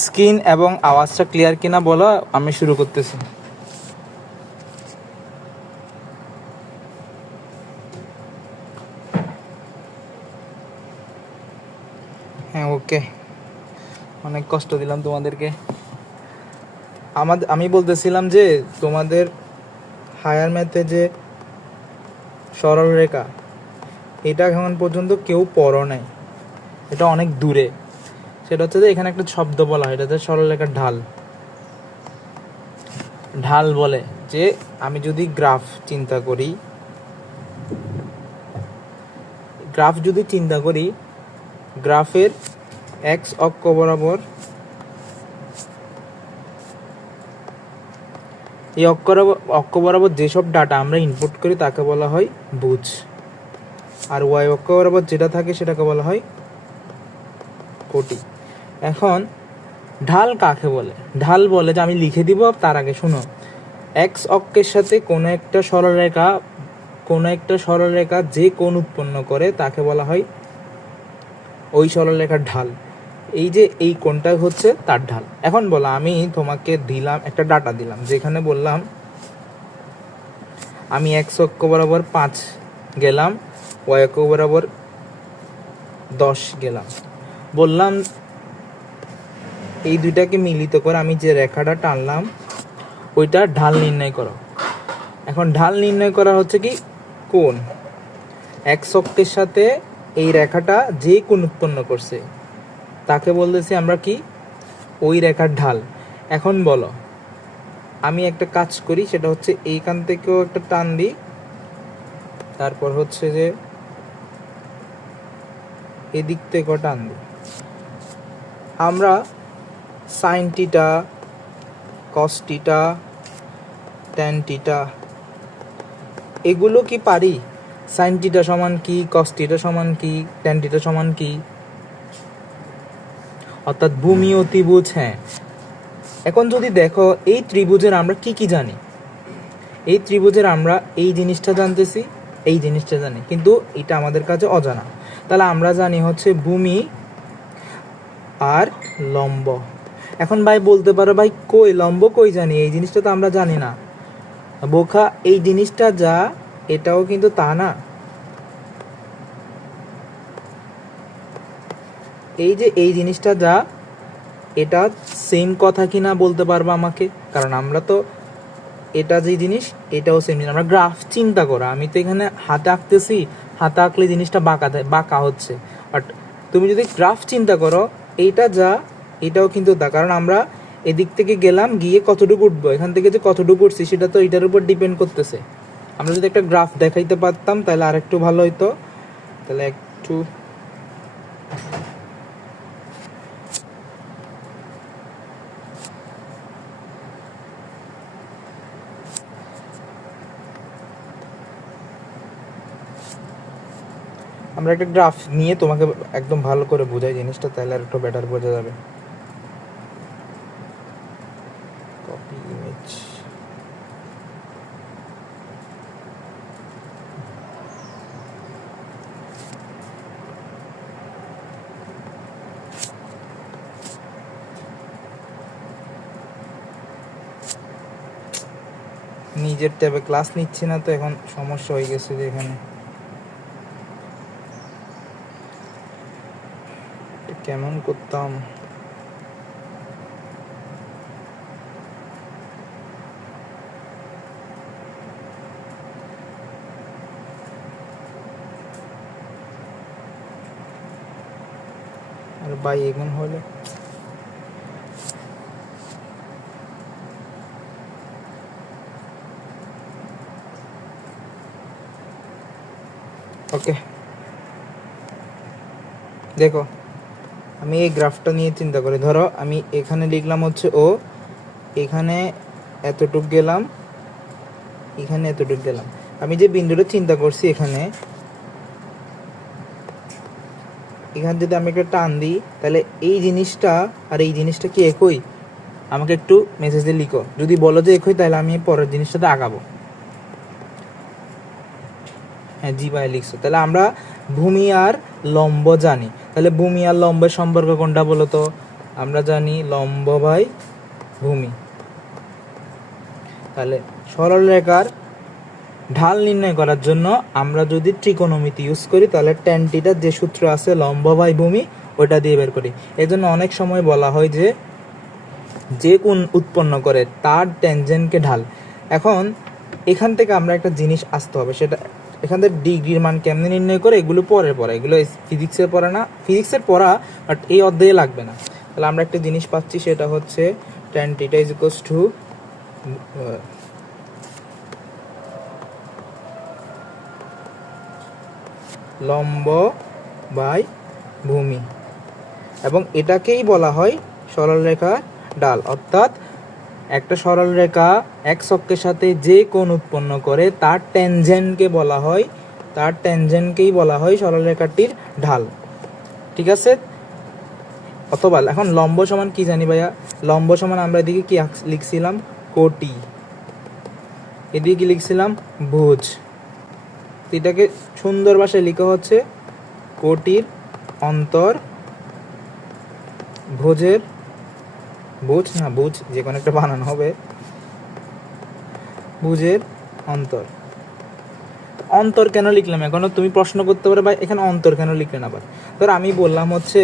Screen এবং আওয়াজটা clear কিনা বলো, আমি শুরু করতেছি। হ্যাঁ, ওকে। অনেক কষ্ট দিলাম তোমাদেরকে। আমি বলতেছিলাম যে তোমাদের হায়ার ম্যাথে যে সরল রেখা, এটা এখন পর্যন্ত কেউ পড়ো নাই, এটা অনেক দূরে। সেটা হচ্ছে যে এখানে একটা শব্দ বলা হয়, এটাতে সরল রেখার ঢাল। ঢাল বলে যে আমি যদি গ্রাফ চিন্তা করি, গ্রাফের এক্স অক্ষ বরাবর, এই অক্ষ বরাবর যেসব ডাটা আমরা ইনপুট করি তাকে বলা হয় বুঝ, আর ওয়াই অক্ষ বরাবর যেটা থাকে সেটাকে বলা হয় কোটি। এখন ঢাল কাকে বলে? ঢাল বলে যে, আমি লিখে দিব তার আগে শুনো, এক্স অক্ষের সাথে কোনো একটা সরলরেখা যে কোণ উৎপন্ন করে তাকে বলা হয় ওই সরলরেখার ঢাল। এই যে এই কোণটা হচ্ছে তার ঢাল। এখন বলো, আমি তোমাকে দিলাম একটা ডাটা দিলাম, যেখানে বললাম আমি এক্স অক্ষ বরাবর 5 গেলাম, ওয়াই অক্ষ বরাবর 10 গেলাম, বললাম এই দুইটাকে মিলিত করে আমি যে রেখাটা টানলাম ওইটা ঢাল নির্ণয় করো। এখন ঢাল নির্ণয় করা হচ্ছে কি কোণ, এক্স অক্ষের সাথে এই রেখাটা যে কোণ উৎপন্ন করছে তাকে বলতেছি আমরা কি, ওই রেখার ঢাল। এখন বলো, আমি একটা কাজ করি, সেটা হচ্ছে এইখান থেকেও একটা টান দিই, তারপর হচ্ছে যে এদিক থেকেও টান দিই। আমরা সাইন টিটা, কস টিটা, ট্যান টিটা এগুলো কি পারি? সাইন টিটা সমান কি, কস টিটা সমান কি, ট্যান টিটা সমান কি, অর্থাৎ ভূমি ও ত্রিভুজ। হ্যাঁ, এখন যদি দেখো এই ত্রিভুজের আমরা কি কি জানি, এই ত্রিভুজের আমরা এই জিনিসটা জানতেছি, এই জিনিসটা জানি, কিন্তু এটা আমাদের কাছে অজানা। তাহলে আমরা জানি হচ্ছে ভূমি আর লম্ব। এখন ভাই বলতে পারো, ভাই কই লম্ব কই জানি, এই জিনিসটা তো আমরা জানি না। বোকা, এই জিনিসটা যা এটাও কিন্তু তা না। এই যে এই জিনিসটা যা, এটা সেম কথা কিনা বলতে পারবো আমাকে? কারণ আমরা তো এটা যে জিনিস এটাও সেম জিনিস। আমরা গ্রাফ চিন্তা করো, আমি তো এখানে হাতে আঁকতেছি, হাতে আঁকলে জিনিসটা বাঁকা হচ্ছে, বাট তুমি যদি গ্রাফ চিন্তা করো, এইটা যা এটাও কিন্তু তা। কারণ আমরা এদিক থেকে গেলাম, গিয়ে কতটুকু উঠবো, এখান থেকে যে কতটুকু উঠছি সেটা তো এটার উপর ডিপেন্ড করতেছে। আমরা যদি একটা গ্রাফ দেখাইতে পারতাম তাহলে আর একটু ভালো হইতো। তাহলে একটু আমরা একটা গ্রাফ নিয়ে তোমাকে একদম ভালো করে বোঝাই জিনিসটা, তাহলে আর একটু বেটার বোঝা যাবে। কপি ইমেজ, নিজের ট্যাবে ক্লাস নিচ্ছি না তো, এখন সমস্যা হয়ে গেছে যে এখানে কেমন করতাম। আর ভাই এখন হলে ওকে। দেখো, আমি এই গ্রাফটা নিয়ে চিন্তা করি। ধরো আমি এখানে লিখলাম হচ্ছে ও, এখানে এতটুক গেলাম, এখানে এতটুক গেলাম। আমি যে বিন্দুটা চিন্তা করছি এখানে যদি আমি একটা টান দিই, তাহলে এই জিনিসটা আর এই জিনিসটা কি একই? আমাকে একটু মেসেজে লিখো, যদি বলো যে একই তাহলে আমি পরের জিনিসটাতে আগাবো। হ্যাঁ, জি ভাই লিখছো। তাহলে আমরা ভূমি আর লম্ব জানি, তাহলে ভূমি আর লম্বের সম্পর্ক কোনটা বলো তো? আমরা জানি লম্ব বাই ভূমি। তাহলে সরল রেখার ঢাল নির্ণয় করার জন্য আমরা যদি ত্রিকোণমিতি ইউজ করি তাহলে ট্যান থিটার যে সূত্র আছে লম্ব বাই ভূমি ওটা দিয়ে বের করি। এজন্য অনেক সময় বলা হয় যে যে কোণ উৎপন্ন করে তার ট্যানজেন্টকে ঢাল। এখন এখান থেকে আমরা একটা জিনিস আসতে হবে, সেটা এখান থেকে ডিগ্রির মান কেমনে নির্ণয় করে এগুলো পরের পড়া, এগুলো ফিজিক্সের পড়া না, ফিজিক্সের পড়া বাট এই অধ্যায়ে লাগবে না। তাহলে আমরা একটা জিনিস পাচ্ছি, সেটা হচ্ছে tan theta is equals two লম্ব বাই ভূমি, এবং এটাকেই বলা হয় সরল রেখা ঢাল। অর্থাৎ একটা সরল রেখা এক অক্ষের সাথে যে কোণ উৎপন্ন করে তার ট্যানজেন্টকেই বলা হয় সরল রেখাটির ঢাল। ঠিক আছে? অথবা এখন লম্ব সমান কি জানি ভাইয়া? লম্ব সমান আমরা এদিকে কি লিখছিলাম? কোটি। এদিকে কি লিখছিলাম? ভুজ। এটাকে সুন্দর ভাষায় লেখা হচ্ছে কোটির অন্তর ভুজের, ভুজ যে কোনো একটা বানানো হবে, ভুজের অন্তর। অন্তর কেন লিখলাম? এখনো তুমি প্রশ্ন করতে পারো ভাই এখানে অন্তর কেন লিখলেন আবার? ধর আমি বললাম হচ্ছে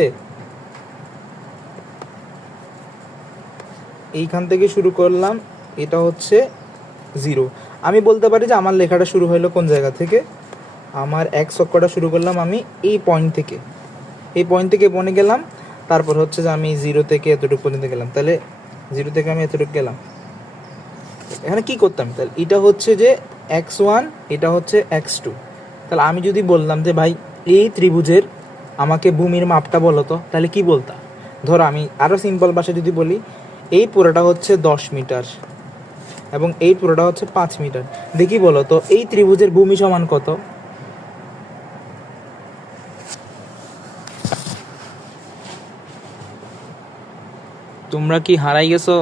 এইখান থেকে শুরু করলাম, এটা হচ্ছে 0। আমি বলতে পারি যে আমার লেখাটা শুরু হলো কোন জায়গা থেকে? আমার এক অক্ষটা শুরু করলাম আমি এই পয়েন্ট থেকে, বনে গেলাম, তারপর হচ্ছে যে আমি 0 থেকে এতটুকু পর্যন্ত গেলাম। তাহলে 0 থেকে আমি এতটুকু গেলাম, এখানে কি করতাম? তাহলে এটা হচ্ছে যে x1, এটা হচ্ছে x2। তাহলে আমি যদি বললাম যে ভাই এই ত্রিভুজের আমাকে ভূমির মাপটা বলো তো, তাহলে কি বলতাম? ধরো আমি আরও সিম্পল ভাষায় যদি বলি, এই পুরোটা হচ্ছে 10 মিটার এবং এই পুরোটা হচ্ছে 5 মিটার। দেখি বলো তো এই ত্রিভুজের ভূমি সমান কত? তোমরা কি হারাই গেছো?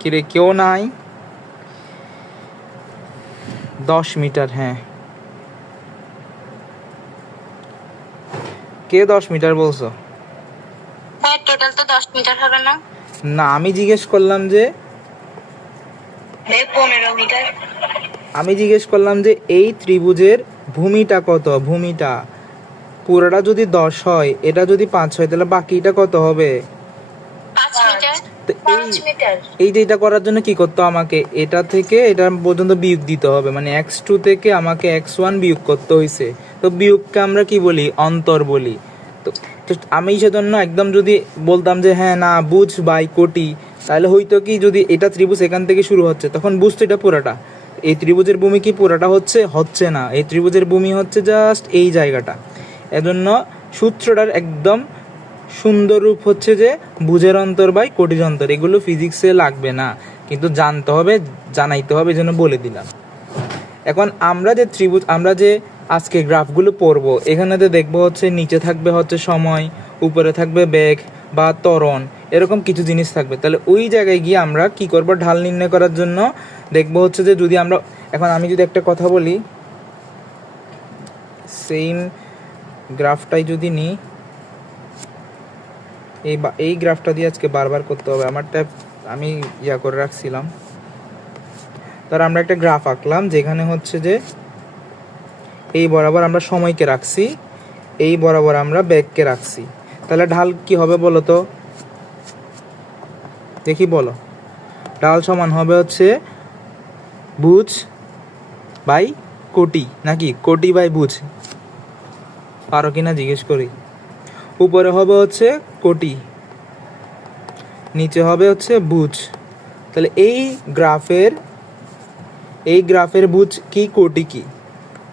কিরে কেউ নাই? 10 মিটার। হ্যাঁ, কে 10 মিটার বলছো? হ্যাঁ, টোটাল তো 10 মিটার হবে না? না, আমি জিজ্ঞেস করলাম যে 15 মিটার। আমি জিজ্ঞেস করলাম যে এই ত্রিভুজের ভূমিটা কত? ভূমিটা পুরোটা যদি 10 হয়, এটা যদি 5 হয়, তাহলে বাকিটা কত হবে? 5 মিটার। তো 5 মিটার। এই যে এটা করার জন্য কি করতে হবে? আমাকে এটা থেকে এটা পর্যন্ত বিয়োগ দিতে হবে, মানে x2 থেকে আমাকে x1 বিয়োগ করতে হয়েছে। তো বিয়োগকে আমরা কি বলি? অন্তর বলি। তো তো আমি সেজন্য একদম যদি বলতাম যে হ্যাঁ না বুঝ বাই কোটি, তাহলে হয়তো কি, যদি এটা ত্রিভুজ এখান থেকে শুরু হচ্ছে তখন বুঝতো এটা পুরোটা। এই ত্রিভুজের ভূমি কি পুরোটা হচ্ছে না, এই ত্রিভুজের ভূমি হচ্ছে জাস্ট এই জায়গাটা। এজন্য সূত্রটার একদম সুন্দর রূপ হচ্ছে যে ভুজের অন্তর বাই কোটির অন্তর। এগুলো ফিজিক্সে লাগবে না, কিন্তু জানতে হবে, জানাইতে হবে, জন্য বলে দিলাম। এখন আমরা যে ত্রিভুজ, আমরা যে আজকে গ্রাফগুলো পড়বো, এখানেতে দেখবো হচ্ছে নিচে থাকবে হচ্ছে সময়, উপরে থাকবে বেগ বা ত্বরণ, এরকম কিছু জিনিস থাকবে। তাহলে ওই জায়গায় গিয়ে আমরা কি করব? ঢাল নির্ণয় করার জন্য দেখবো হচ্ছে যে যদি আমরা, এখন আমি যদি একটা কথা বলি, সেম গ্রাফটাই যদি নিই, এই গ্রাফটা দিয়ে আজকে বারবার করতে হবে, আমারটা আমি করে রাখছিলাম। তার আমরা একটা গ্রাফ আঁকলাম যেখানে হচ্ছে যে এই বরাবর আমরা সময়কে রাখছি, এই বরাবর আমরা বেগকে রাখছি। তাহলে ঢাল কি হবে বলো তো? দেখি বলো। ঢাল সমান হবে হচ্ছে ভুজ বাই কোটি, নাকি কোটি বাই ভুজ? পারো কিনা জিজ্ঞেস করি। উপরে হবে হচ্ছে কোটি, নিচে হবে হচ্ছে ভুজ। তাহলে এই গ্রাফের ভুজ কি, কোটি কি?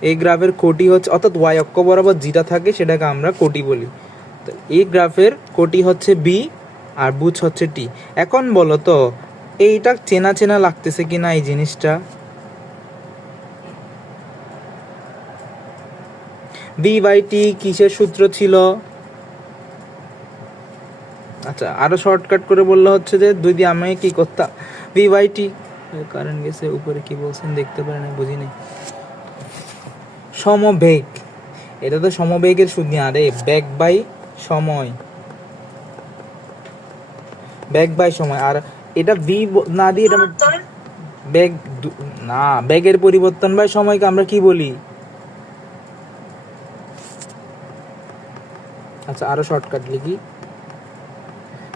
এই গ্রাফের কোটি হচ্ছে, অর্থাৎ ওয়াই অক্ষ বরাবর যেটা থাকে সেটাকে আমরা কোটি বলি। তো এই গ্রাফের কোটি হচ্ছে বি আর ভুজ হচ্ছে টি। এখন বলো তো এইটা চেনা চেনা লাগতেছে কিনা এই জিনিসটা? বি বাই টি কিসের সূত্র ছিল? আচ্ছা, আরো শর্টকাট করে বললে হচ্ছে যে যদি আমি কি করতাম, ভি বাই টি, কারেন্ট গেছে উপরে, কি বলছেন দেখতে পারেন, বুঝি নাই। সমবেগ, এটা তো সমবেগের শুধু, আরে বেগ বাই সময়, বেগ বাই সময়। আর এটা ভি না দিয়ে এটা বেগ না, বেগের পরিবর্তন বাই সময়কে আমরা কি বলি? আচ্ছা, আরো শর্টকাট লিখি,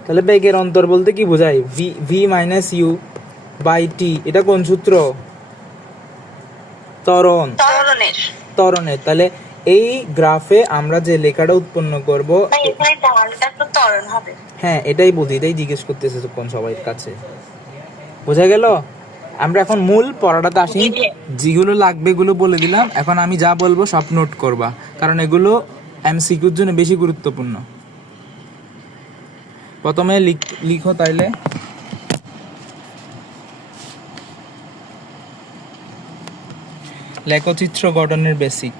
তাহলে বেগের অন্তর বলতে কি বোঝায়? V V minus U by T. এটা কোন সূত্র? ত্বরণের। ত্বরণের। তাহলে এই গ্রাফে আমরা যে লেখাটা উৎপন্ন করব, এখানে ঢালটা তো ত্বরণ হবে। হ্যাঁ এটাই বুঝি, এটাই জিজ্ঞেস করতেছে কোন সবাই কাছে, বোঝা গেল? আমরা এখন মূল পড়াটাতে আসি, যেগুলো লাগবে এগুলো বলে দিলাম। এখন আমি যা বলবো সব নোট করবা, কারণ এগুলো এমসিকিউর জন্য বেশি গুরুত্বপূর্ণ। প্রথমে লিখো তাইলে, লেখচিত্র গঠনের বেসিক।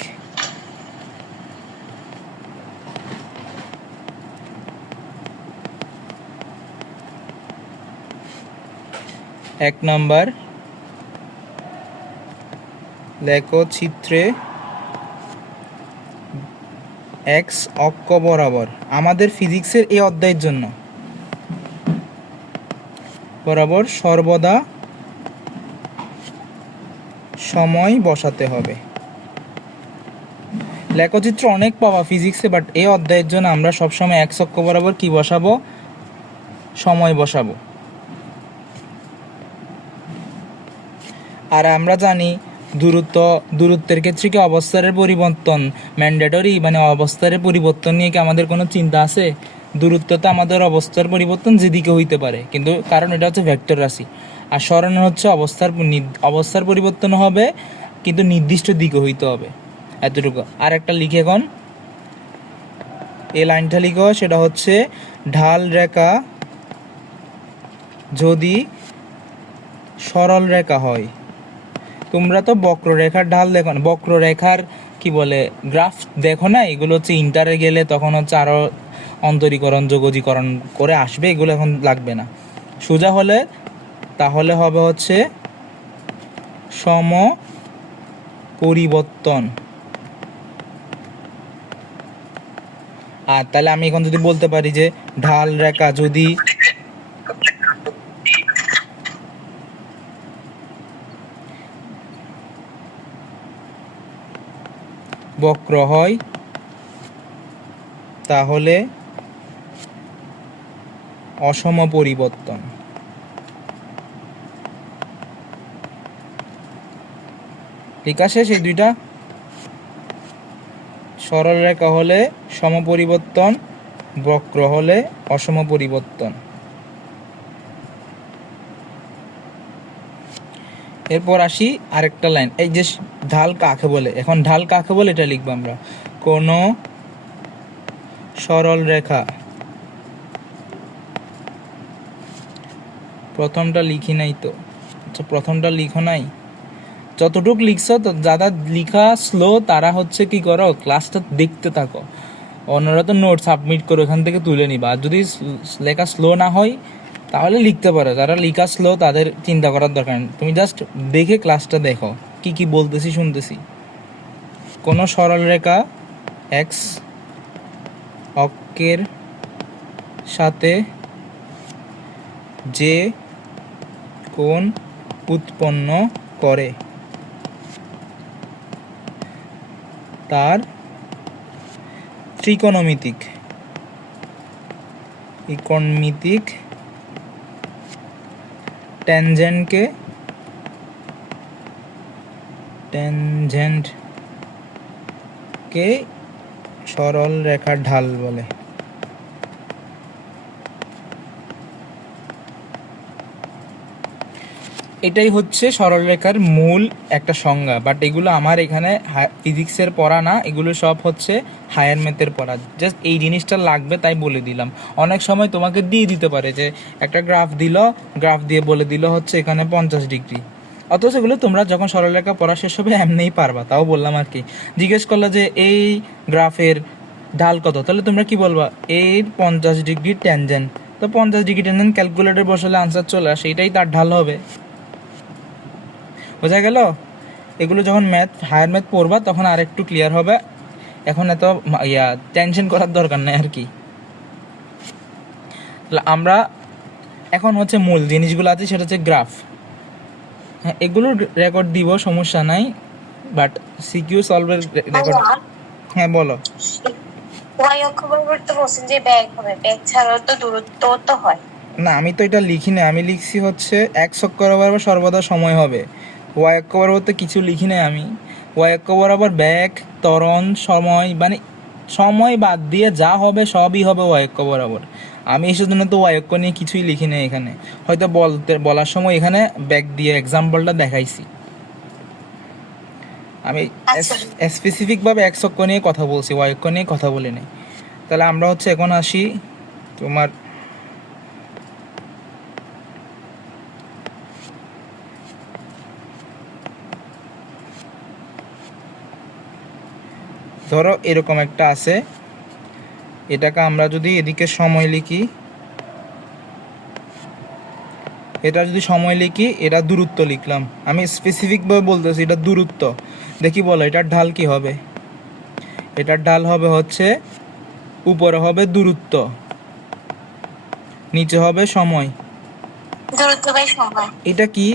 এক নম্বর, লেখচিত্রে এক্স অক্ষ বরাবর, আমাদের ফিজিক্সের এই অধ্যায়ের জন্য বরাবর সর্বদা সময় বসাতে হবে। লেখচিত্র অনেক পাওয়া ফিজিক্সে, বাট এই অধ্যায়ের জন্য আমরা সবসময় এক্স অক্ষ বরাবর কি বসাবো? সময় বসাবো। আর আমরা জানি দূরত্বের ক্ষেত্রে কি অবস্থার পরিবর্তন ম্যান্ডেটরি, মানে অবস্থার পরিবর্তন নিয়ে কি আমাদের কোনো চিন্তা আছে? দূরত্বতে আমাদের অবস্থার পরিবর্তন যেদিকে হইতে পারে, কিন্তু কারণ এটা হচ্ছে ভেক্টর রাশি। আর স্মরণের হচ্ছে অবস্থার পরিবর্তন হবে, কিন্তু নির্দিষ্ট দিকে হইতে হবে, এতটুকু। আর একটা লিখে এখন এই লাইনটা লিখো, সেটা হচ্ছে ঢাল রেখা যদি সরল রেখা হয়। তোমরা তো বক্ররেখার ঢাল দেখো না, বক্ররেখার কি বলে গ্রাফ দেখো না, এগুলো হচ্ছে ইন্টারে গেলে তখন হচ্ছে আরো অন্তরীকরণ যোগজীকরণ করে আসবে, এগুলো এখন লাগবে না। সোজা হলে তাহলে হবে হচ্ছে সম পরিবর্তন। আর তাহলে আমি এখন যদি বলতে পারি যে ঢাল রেখা যদি বক্র হয় তাহলে অসম পরিবর্তন। লেখা শেষ এই দুইটা। সরল রেখা হলে সম পরিবর্তন, বক্র হলে অসম পরিবর্তন। এরপর আসি আরেকটা লাইন, এই যে ঢাল কাকে বলে। এখন ঢাল কাকে বলে এটা লিখবো আমরা, কোন সরল রেখা, প্রথমটা লিখি নাই তো, আচ্ছা প্রথমটা লিখো নাই, যতটুকু লিখছো তো যারা লিখা স্লো তারা হচ্ছে কি করো, ক্লাসটা দেখতে থাকো, অন্যরা তো নোট সাবমিট করে ওখান থেকে তুলে নিবা। আর যদি লেখা স্লো না হয় তাহলে লিখতে পারো, যারা লিখা স্লো তাদের চিন্তা করার দরকার নেই, তুমি জাস্ট দেখে ক্লাসটা দেখো কি কি বলতেছি শুনতেছি। কোনো সরল রেখা এক্স অক্ষের সাথে যে কোণ উৎপন্ন করে তার ত্রিকোণমিতিক ট্যানজেন্টকে সরল রেখার ঢাল বলে। এটাই হচ্ছে সরলরেখার মূল একটা সংজ্ঞা, বাট এগুলো আমার এখানে ফিজিক্সের পড়া না, এগুলো সব হচ্ছে হায়ার ম্যাথের পড়া। জাস্ট এই জিনিসটা লাগবে তাই বলে দিলাম। অনেক সময় তোমাকে দিয়ে দিতে পারে যে একটা গ্রাফ দিয়ে বলে দিল হচ্ছে এখানে 50 ডিগ্রি, অথচ এগুলো তোমরা যখন সরলরেখা পড়া শেষ হবে এমনিই পারবা। তাও বললাম আর কি, জিজ্ঞেস করলো যে এই গ্রাফের ঢাল কত, তাহলে তোমরা কি বলবা, এর 50 ডিগ্রি ট্যানজেন্ট, তো 50 ডিগ্রি টেনে ক্যালকুলেটর বসালে আনসার চলে আসে, এটাই তার ঢাল হবে। বোঝা গেল? এগুলো যখন হায়ার ম্যাথ পড়বা তখন আর একটু ক্লিয়ার হবে, এখন এত টেনশন করার দরকার নেই আর কি। তাহলে আমরা এখন হচ্ছে মূল জিনিসগুলো আছে, সেটা হচ্ছে গ্রাফ। হ্যাঁ, এগুলোর রেকর্ড দিব, সমস্যা নাই, বাট সিকিউ সলভের রেকর্ড। হ্যাঁ বলো। ওয়াই অক্ষ বরাবর তো বলছেন যে ব্যাগ হবে, ব্যাগ ছাড়াও তো দূরত্ব তো হয়। না, আমি তো এটা লিখি না, আমি লিখছি হচ্ছে এক্স অক্ষ বরাবর সর্বদা সময় হবে। ওয়াই অক্ষ বরাবর তো কিছু লিখি নাই আমি। ওয়াই অক্ষ বরাবর ব্যাগ, ত্বরণ, সময়, মানে সময় বাদ দিয়ে যা হবে সবই হবে ওয়াই অক্ষ বরাবর। আমি এসব জন্য তো ওয়াই অক্ষ নিয়ে কিছুই লিখি নাই এখানে, হয়তো বলার সময় এখানে ব্যাগ দিয়ে এক্সাম্পলটা দেখাইছি। আমি স্পেসিফিকভাবে এক্স অক্ষ নিয়ে কথা বলছি, ওয়াই অক্ষ নিয়ে কথা বলি নাই। তাহলে আমরা হচ্ছে এখন আসি তোমার ধরো এরকম একটা আছে, এটাকে আমরা যদি এদিকে সময় লিখি, এটা যদি সময় লিখি, এটা দূরত্ব লিখলাম, আমি স্পেসিফিকভাবে বলতেছি এটা দূরত্ব। দেখি বলো এটার ঢাল কি হবে? এটার ঢাল হবে হচ্ছে উপরে হবে দূরত্ব, নিচে হবে সময়। দূরত্ব বাই সময়। এটা কি?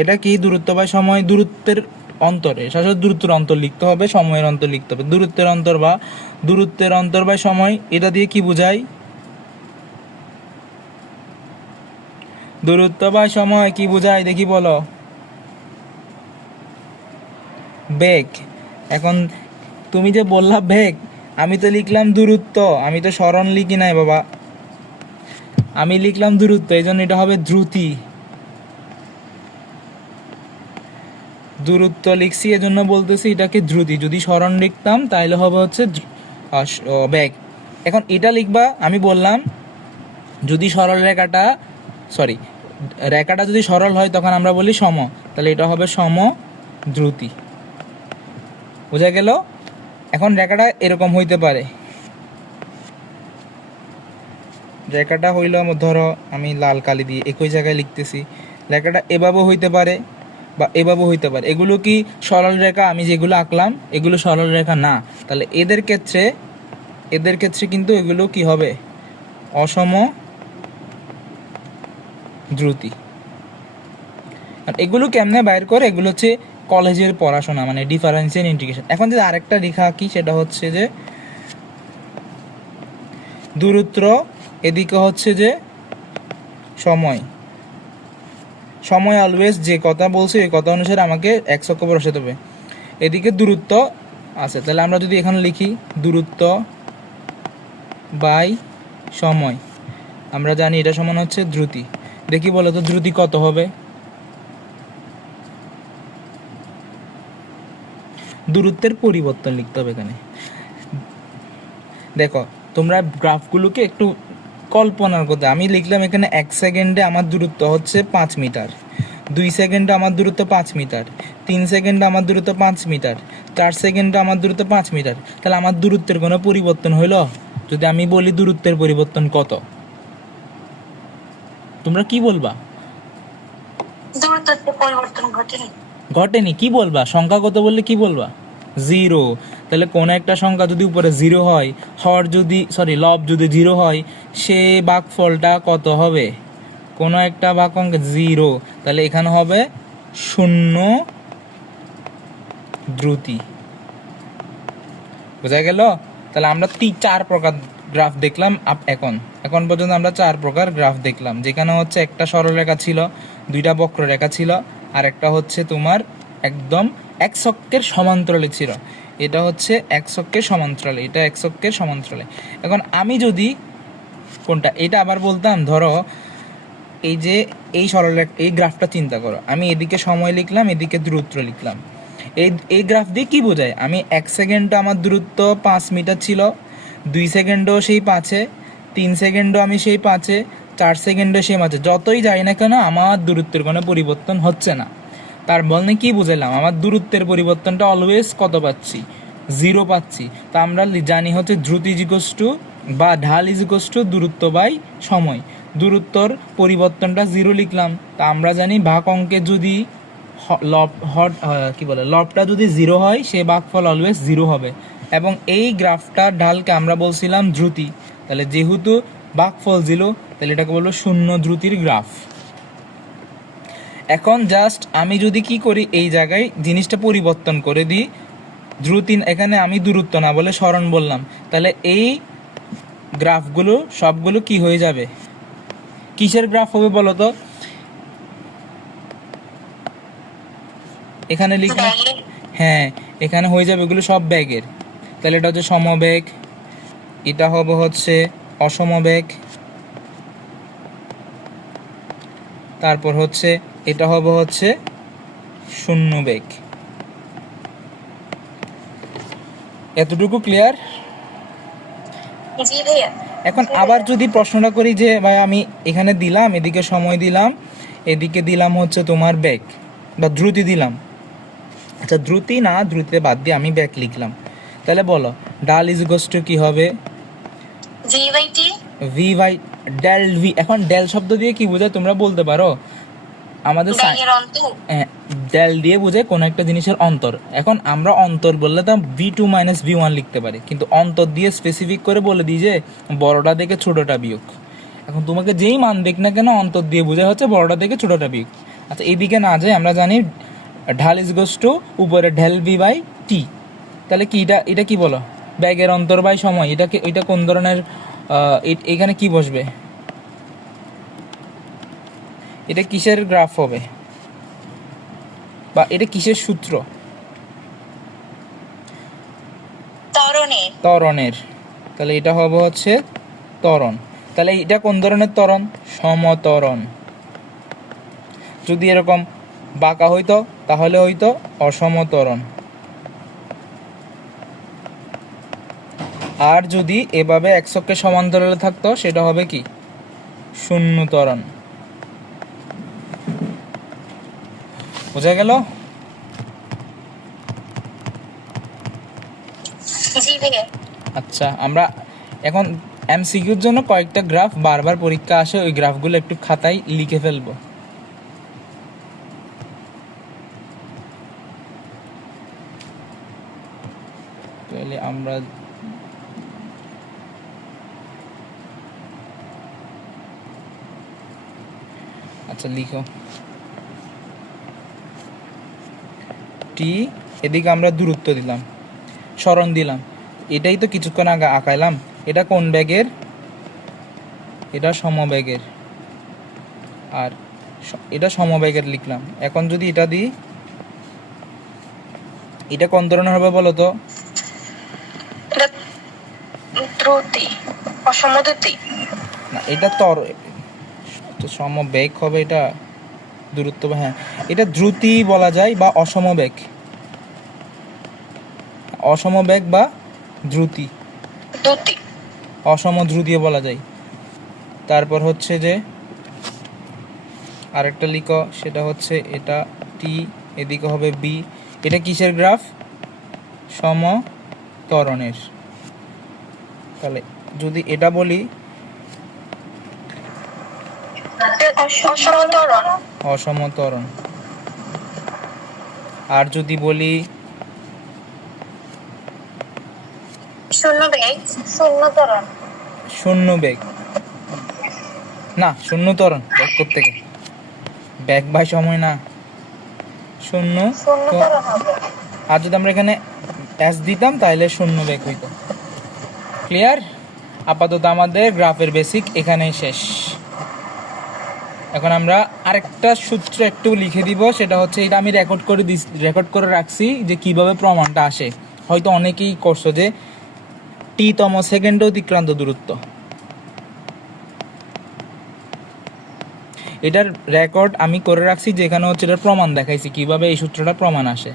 এটা কি দূরত্ব বাই সময়? দূরত্বের অন্তরে সরাসরি দূরত্বের অন্তর লিখতে হবে, সময়ের অন্তর লিখতে হবে। দূরত্বের অন্তর বা দূরত্বের অন্তর বাই সময়, এটা দিয়ে কি বোঝায়? দূরত্ব বাই সময় কি বোঝায় দেখি বলো? বেগ। এখন তুমি যে বললা বেগ, আমি তো লিখলাম দূরত্ব, আমি তো সরণ লিখি নাই বাবা, আমি লিখলাম দূরত্ব, এই জন্য এটা হবে দ্রুতি। দূরত্ব লিখছি এজন্য বলতেছি এটাকে দ্রুতি। যদি সরণ লিখতাম তাহলে হবে হচ্ছে বেগ। এখন এটা লিখবা, আমি বললাম যদি সরল রেখাটা রেখাটা যদি সরল হয় তখন আমরা বলি সম, তাহলে এটা হবে সম দ্রুতি। বোঝা গেল? এখন রেখাটা এরকম হইতে পারে, রেখাটা হইল ধরো আমি লাল কালি দিয়ে একই জায়গায় লিখতেছি, রেখাটা এভাবেও হইতে পারে বা এভাবেও হইতে পারে। এগুলো কি সরল রেখা? আমি যেগুলো আঁকলাম এগুলো সরল রেখা না, তাহলে এদের ক্ষেত্রে কিন্তু এগুলো কি হবে? অসম দ্রুতি। আর এগুলো কেমনে বাইর করে? এগুলো হচ্ছে কলেজের পড়াশোনা, মানে ডিফারেন্সিয়াল ইন্টিগ্রেশন। এখন যদি আরেকটা রেখা আঁকি, সেটা হচ্ছে যে দূরত্ব, এদিকে হচ্ছে যে সময়। সময় অলওয়েজ যে কথা বলছি ওই কথা অনুসারে আমাকে এক্স অক্ষ বসাতে হবে। এদিকে দূরত্ব আছে, তাহলে আমরা যদি এখানে লিখি দূরত্ব বাই সময়, আমরা জানি এটা সমান হচ্ছে দ্রুতি। দেখি বলো তো দ্রুতি কত হবে? দূরত্বের পরিবর্তন লিখতে হবে এখানে। দেখো তোমরা গ্রাফগুলোকে একটু কল্পনার কথা, আমি লিখলাম এখানে 1 সেকেন্ডে আমার দূরত্ব হচ্ছে 5 মিটার, 2 সেকেন্ডে আমার দূরত্ব 5 মিটার, 3 সেকেন্ডে আমার দূরত্ব 5 মিটার, 4 সেকেন্ডে আমার দূরত্ব 5 মিটার। তাহলে আমার দূরত্বের কোনো পরিবর্তন হইলো? যদি আমি বলি দূরত্বের পরিবর্তন কত, তোমরা কি বলবা? দূরত্বের পরিবর্তন ঘটেনি। ঘটেনি কি বলবা? সংখ্যাগত বললে কি বলবা? 0। তাহলে কোনো একটা সংখ্যা যদি উপরে 0 হয়, লব যদি 0 হয়, সে ভাগফলটা কত হবে? কোনো একটা ভাগাঙ্ক 0, তাহলে এখানে হবে 0 দ্রুতি। বোঝা গেল? তাহলে আমরা 4 প্রকার গ্রাফ দেখলাম। এখন পর্যন্ত আমরা 4 প্রকার গ্রাফ দেখলাম, যেখানে হচ্ছে একটা সরলরেখা ছিল, 2টা বক্ররেখা ছিল, আর একটা হচ্ছে তোমার একদম এক্স অক্ষের সমান্তরালে ছিল। এটা হচ্ছে এক্স অক্ষের সমান্তরালে, এটা এক্স অক্ষের সমান্তরালে। এখন আমি যদি কোনটা এটা আবার বলতাম, ধরো এই যে এই সরলরেখা, এই গ্রাফটা চিন্তা করো, আমি এদিকে সময় লিখলাম, এদিকে দূরত্ব লিখলাম। এই গ্রাফ দিয়ে কি বোঝায়? আমি 1 সেকেন্ডে আমার দূরত্ব 5 মিটার ছিল, 2 সেকেন্ডও সেই 5-এ, 3 সেকেন্ডও আমি সেই 5-এ, 4 সেকেন্ডও সেই 5-এ। যতই যাই না কেন আমার দূরত্বের কোনো পরিবর্তন হচ্ছে না। তার বলনে কি বুঝাইলাম? আমার দূরত্বের পরিবর্তনটা অলওয়েজ কত পাচ্ছি? 0 পাচ্ছি। তা আমরা জানি হচ্ছে দ্রুতি ইকুয়ালস টু বা ঢাল ইজ ইকুয়ালস টু দূরত্ব বাই সময়। দূরত্বর পরিবর্তনটা 0 লিখলাম। তা আমরা জানি ভাগ অঙ্কে যদি লবটা যদি 0 হয় সে ভাগফল অলওয়েজ 0 হবে। এবং এই গ্রাফটার ঢালকে আমরা বলছিলাম দ্রুতি। তাহলে যেহেতু ভাগফল 0, তাহলে এটাকে বলবো শূন্য দ্রুতির গ্রাফ। এখন জাস্ট আমি যদি কি করি, এই জায়গায় জিনিসটা পরিবর্তন করে দিই, দ্রুতি এখানে আমি দূরত্ব না বলে সরণ বললাম, তাহলে এই গ্রাফগুলো সবগুলো কি হয়ে যাবে, কিসের গ্রাফ হবে বলো তো? এখানে লিখলাম, হ্যাঁ এখানে হয়ে যাবে এগুলো সব ব্যাগের। তাহলে এটা হচ্ছে সমবেগ, এটা হবে হচ্ছে অসমবেগ, তারপর হচ্ছে এটা হবে হচ্ছে শূন্য বেগ। এতটুকু ক্লিয়ার? জি ভাইয়া। এখন আবার যদি প্রশ্নটা করি যে ভাই আমি এখানে দিলাম, এদিকে সময় দিলাম, এদিকে দিলাম হচ্ছে তোমার বেগ বা দ্রুতি দিলাম। আচ্ছা দ্রুতি না, দ্রুতিতে বাদ দিয়ে আমি বেগ লিখলাম। তাহলে বলো ডাল ইজ ইকুয়ালস টু কি হবে? G by T. V by del V. এখন ডেল শব্দ দিয়ে কি বোঝায় তোমরা বলতে পারো? আমাদের ব্যাগের অন্তর। ডেল দিয়ে বোঝায় কোনো একটা জিনিসের অন্তর। এখন আমরা অন্তর বললে তো V2 মাইনাস V1 লিখতে পারি, কিন্তু অন্তর দিয়ে স্পেসিফিক করে বলে দিই যে বড়টা থেকে ছোটটা বিয়োগ। এখন তোমাকে যেই মান দেখ না কেন অন্তর দিয়ে বোঝায় হচ্ছে বড়টা থেকে ছোটটা বিয়োগ। আচ্ছা এইদিকে না যায়, আমরা জানি ঢাল ইজ গোস টু উপরে ঢেল ভি বাই টি। তাহলে কি এটা কি বলো? ব্যাগের অন্তর বাই সময়। এটা কোন ধরনের, এখানে কি বসবে? এটা কিসের গ্রাফ হবে বা এটা কিসের সূত্র? ত্বরণের। তাহলে এটা হবে হচ্ছে ত্বরণ। তাহলে এটা কোন ধরনের ত্বরণ? সমত্বরণ। যদি এরকম বাঁকা হইতো তাহলে হইতো অসমত্বরণ, আর যদি এভাবে এক অক্ষে সমান্তরালে থাকতো সেটা হবে কি? শূন্যত্বরণ। বোঝা গেল? জি ভাইয়া। আচ্ছা আমরা এখন এমসিকিউর জন্য কয়েকটা গ্রাফ বারবার পরীক্ষা আসে, ওই গ্রাফগুলো একটু খাতায় লিখে ফেলবো। তাহলে আমরা আচ্ছা লিখো টি, এদিকে আমরা দূরত্ব দিলাম, সরণ দিলাম, এটাই তো কিছুক্ষণ আগে আঁকাইলাম। এটা কোন ব্যাগের? এটা সমবেগের, আর এটা সমবেগের লিখলাম। এখন যদি এটা দিই, এটা কোন ধরনের হবে বলো তো? দ্রুতি, অসমদ্রুতি। না এটা সমবেগ হবে, এটা দূরত্ব, হ্যাঁ এটা দ্রুতি বলা যায় বা অসমবেগ। অসমবেগ বা দ্রুতি, অসমদ্রুতিও বলা যায়। তারপর হচ্ছে যে আরেকটা লিখো, সেটা হচ্ছে এটা টি, এদিকে হবে বি। এটা কিসের গ্রাফ? সমত্বরণের। তাহলে যদি এটা বলি অসমত্বরণ, আর যদি বলি শূন্য বেগ, না শূন্যত্বরণ বেগ করতে গেলে ব্যাগ বাই সময় না, শূন্য। আর যদি আমরা এখানে এস দিতাম তাহলে শূন্য বেগ হইতো। ক্লিয়ার? আপাতত আমাদের গ্রাফের বেসিক এখানেই শেষ। এখন আমরা আরেকটা সূত্র একটু লিখে দিব, সেটা হচ্ছে এটা আমি রেকর্ড করে রাখছি যে কিভাবে প্রমাণটা আসে। হয়তো অনেকেই করছো যে টি-তম সেকেন্ডে অতিক্রান্ত দূরত্ব, এটার রেকর্ড আমি করে রাখছি, যেখানে হচ্ছে এটার প্রমাণ দেখাইছি কিভাবে এই সূত্রটা প্রমাণ আসে।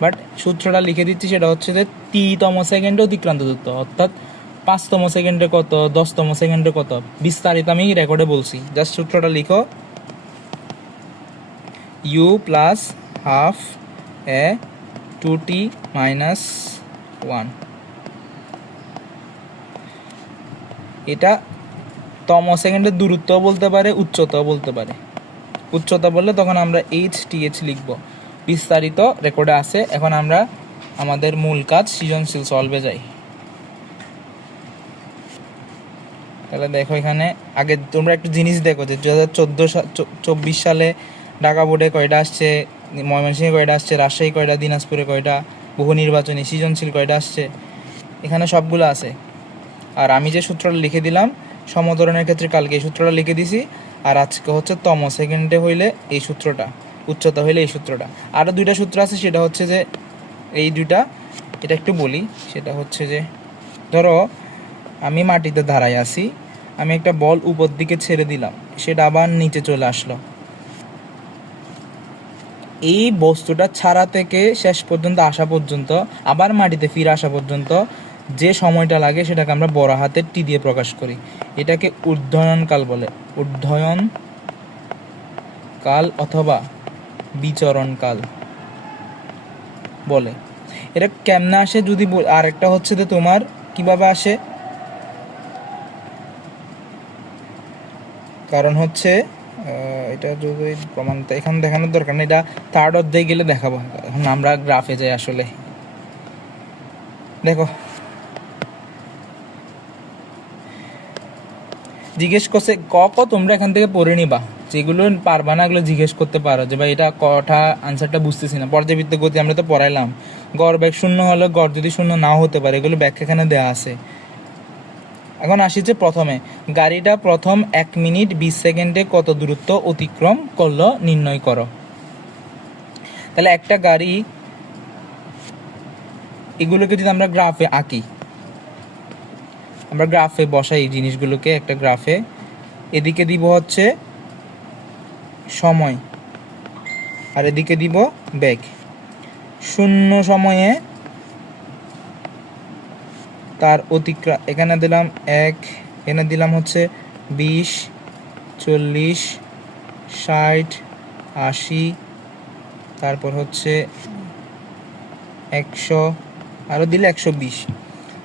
বাট সূত্রটা লিখে দিচ্ছি, সেটা হচ্ছে যে টি-তম সেকেন্ডে অতিক্রান্ত দূরত্ব, অর্থাৎ 5তম সেকেন্ডে কত, 10তম সেকেন্ডে কত, বিস্তারিত আমি রেকর্ডে বলছি। জাস্ট সূত্রটা লিখো, u plus half a 2t minus 1 এটা তম সেকেন্ডের দূরত্বও বলতে পারে, উচ্চতাও বলতে পারে। উচ্চতা বললে তখন আমরা HTH লিখব। বিস্তারিত রেকর্ডে আছে। এখন আমরা আমাদের মূল কাজ সৃজনশীল সলভে যাই। তাহলে দেখো এখানে আগে তোমরা একটা জিনিস দেখো যে 2024 সালে ঢাকা বোর্ডে কয়টা আসছে, ময়মনসিংহে কয়টা আসছে, রাজশাহী কয়টা, দিনাজপুরে কয়টা, বহু নির্বাচনী সৃজনশীল কয়টা আসছে, এখানে সবগুলো আছে। আর আমি যে সূত্রটা লিখে দিলাম সমতরণের ক্ষেত্রে কালকে এই সূত্রটা লিখে দিছি, আর আজকে হচ্ছে তম সেকেন্ডে হইলে এই সূত্রটা, উচ্চতা হইলে এই সূত্রটা। আরও দুইটা সূত্র আছে, সেটা হচ্ছে যে এই দুইটা, এটা একটু বলি। সেটা হচ্ছে যে ধরো আমি মাটিতে দাঁড়ায় আছি, আমি একটা বল উপর দিকে ছেড়ে দিলাম, সেটা আবার নিচে চলে আসলো। এই বস্তুটা ছাড়া থেকে শেষ পর্যন্ত আসা পর্যন্ত, আবার মাটিতে ফিরে আসা পর্যন্ত যে সময়টা লাগে সেটাকে আমরা বড় হাতের টি দিয়ে প্রকাশ করি। এটাকে উদ্ধয়নকাল বলে। উদ্ধয়ন কাল অথবা বিচরণকাল বলে। এটা কেমনে আসে যদি আর একটা হচ্ছে যে তোমার কিভাবে আসে, কারণ হচ্ছে এটা যদি প্রমাণটা এখানে দেখানোর দরকার নেই, এটা থার্ড অধ্যায়ে গেলে দেখাবো। এখন আমরা গ্রাফে যাই। আসলে দেখো জিজ্ঞেস করছে ক তোমরা এখান থেকে পড়ে নিবা, যেগুলো পারবা না এগুলো জিজ্ঞেস করতে পারো যে ভাই এটা কটা আনসারটা বুঝতেছি না। পর্যাবৃত্ত গতি আমরা তো পড়াইলাম, গড় বেগ শূন্য হলে গড় যদি শূন্য নাও হতে পারে, এগুলো ব্যাখ্যা এখানে দেওয়া আছে। এখন আসিছে প্রথমে, গাড়িটা প্রথম 1 মিনিট 20 সেকেন্ডে কত দূরত্ব অতিক্রম করলো নির্ণয় করো। তাহলে একটা গাড়ি, এগুলোকে যদি আমরা গ্রাফে আঁকি, আমরা গ্রাফে বসাই এই জিনিসগুলোকে একটা গ্রাফে, এদিকে দিব হচ্ছে সময় আর এদিকে দিব বেগ। শূন্য সময়ে তার অতিক্রম, এখানে দিলাম 1, এখানে দিলাম হচ্ছে 20, 40, 60, 80, তারপর হচ্ছে 100, আরও দিলে 120,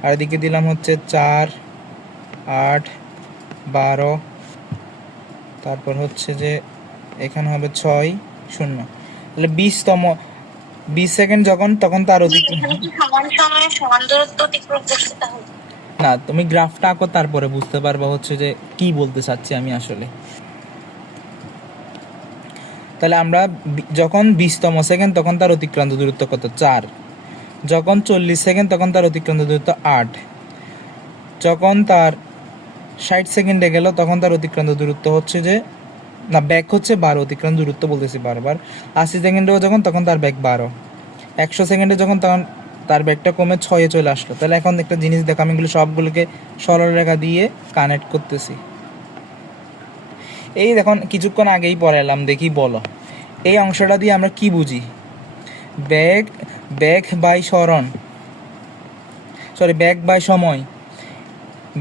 আর এদিকে দিলাম হচ্ছে 4, 8, 12, তারপর হচ্ছে যে এখানে হবে 6, 0। তাহলে 20 সেকেন্ড যখন, তখন তার অতিক্রম। সমান সময়ে সমান দূরত্ব অতিক্রম করতে হবে না, তুমি গ্রাফটা আঁকো, তারপরে বুঝতে পারবা হচ্ছে যে কি বলতে চাচ্ছি আমি আসলে। তাহলে আমরা যখন 20তম সেকেন্ড তখন তার অতিক্রান্ত দূরত্ব কত? 4। যখন 40 সেকেন্ড তখন তার অতিক্রান্ত দূরত্ব 8। যখন তার 60 সেকেন্ডে গেল তখন তার অতিক্রান্ত দূরত্ব হচ্ছে যে, না ব্যাক হচ্ছে 12, অতিক্রান্ত দূরত্ব বলতেছি বারবার। 80 সেকেন্ডেও যখন, তখন তার ব্যাক 12। 100 সেকেন্ডে যখন, তখন তার ব্যাকটা কমে 6-এ চলে আসলো। তাহলে এখন একটা জিনিস দেখো, আমি এগুলো সবগুলোকে সরলরেখা দিয়ে কানেক্ট করতেছি। এই দেখুন কিছুক্ষণ আগেই পড়ালাম, দেখি বলো এই অংশটা দিয়ে আমরা কি বুঝি? ব্যাক বাই সরণ, সরি ব্যাক বাই সময়,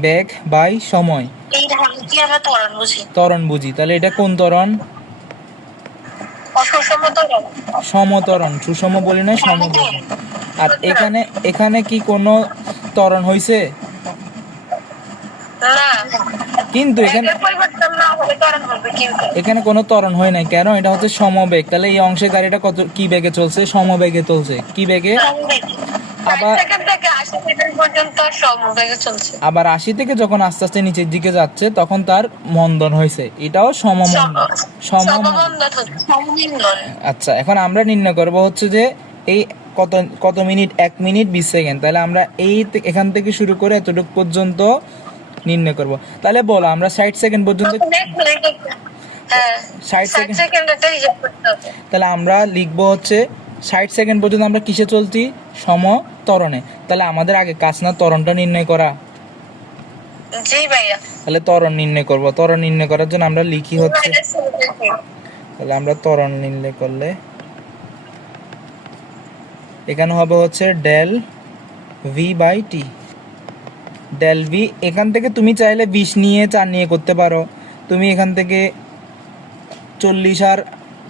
ব্যাক বাই সময়, এই ধারণাকে আমরা ত্বরণ বুঝি। ত্বরণ বুঝি। তাহলে এটা কোন ত্বরণ? অসুষম ত্বরণ, সমত্বরণ। সুষম বলি না, সমত্বরণ। আর এখানে কি কোনো ত্বরণ হইছে? না, কিন্তু এখানে পরিবর্তন না হলে ত্বরণ হবে কিন্তু এখানে কোনো ত্বরণ হয় নাই, কেন? এটা হচ্ছে সমবেগ। তাহলে এই অংশে গাড়িটা কত কি বেগে চলছে? সমবেগে চলছে। কি বেগে? আবার 60 সেকেন্ড থেকে 80 সেকেন্ড পর্যন্ত সমবেগে চলছে। আবার 80 থেকে যখন আস্তে আস্তে নিচের দিকে যাচ্ছে তখন তার মন্দন হয়েছে, এটাও সমমন্দন। আচ্ছা, এখন আমরা নির্ণয় করব হচ্ছে যে এই কত মিনিট? 1 minute 20 second. তাহলে আমরা এখান থেকে শুরু করে এতটুকু পর্যন্ত নির্ণয় করব। তাহলে বলো আমরা 60 সেকেন্ড পর্যন্ত, 60 সেকেন্ড, তাহলে আমরা লিখবো হচ্ছে 60 সেকেন্ড পর্যন্ত আমরা কিসে চলছি? সমত্বরণে। তাহলে আমাদের আগে কাজ না ত্বরণটা নির্ণয় করা? জি ভাইয়া। তাহলে ত্বরণ নির্ণয় করব। ত্বরণ নির্ণয় করার জন্য আমরা লিখি হচ্ছে, তাহলে আমরা ত্বরণ নির্ণয় করলে এখানে হবে হচ্ছে del v by t. Del v, এখান থেকে তুমি চাইলে 20 নিয়ে 4 নিয়ে করতে পারো, তুমি এখান থেকে 40 আর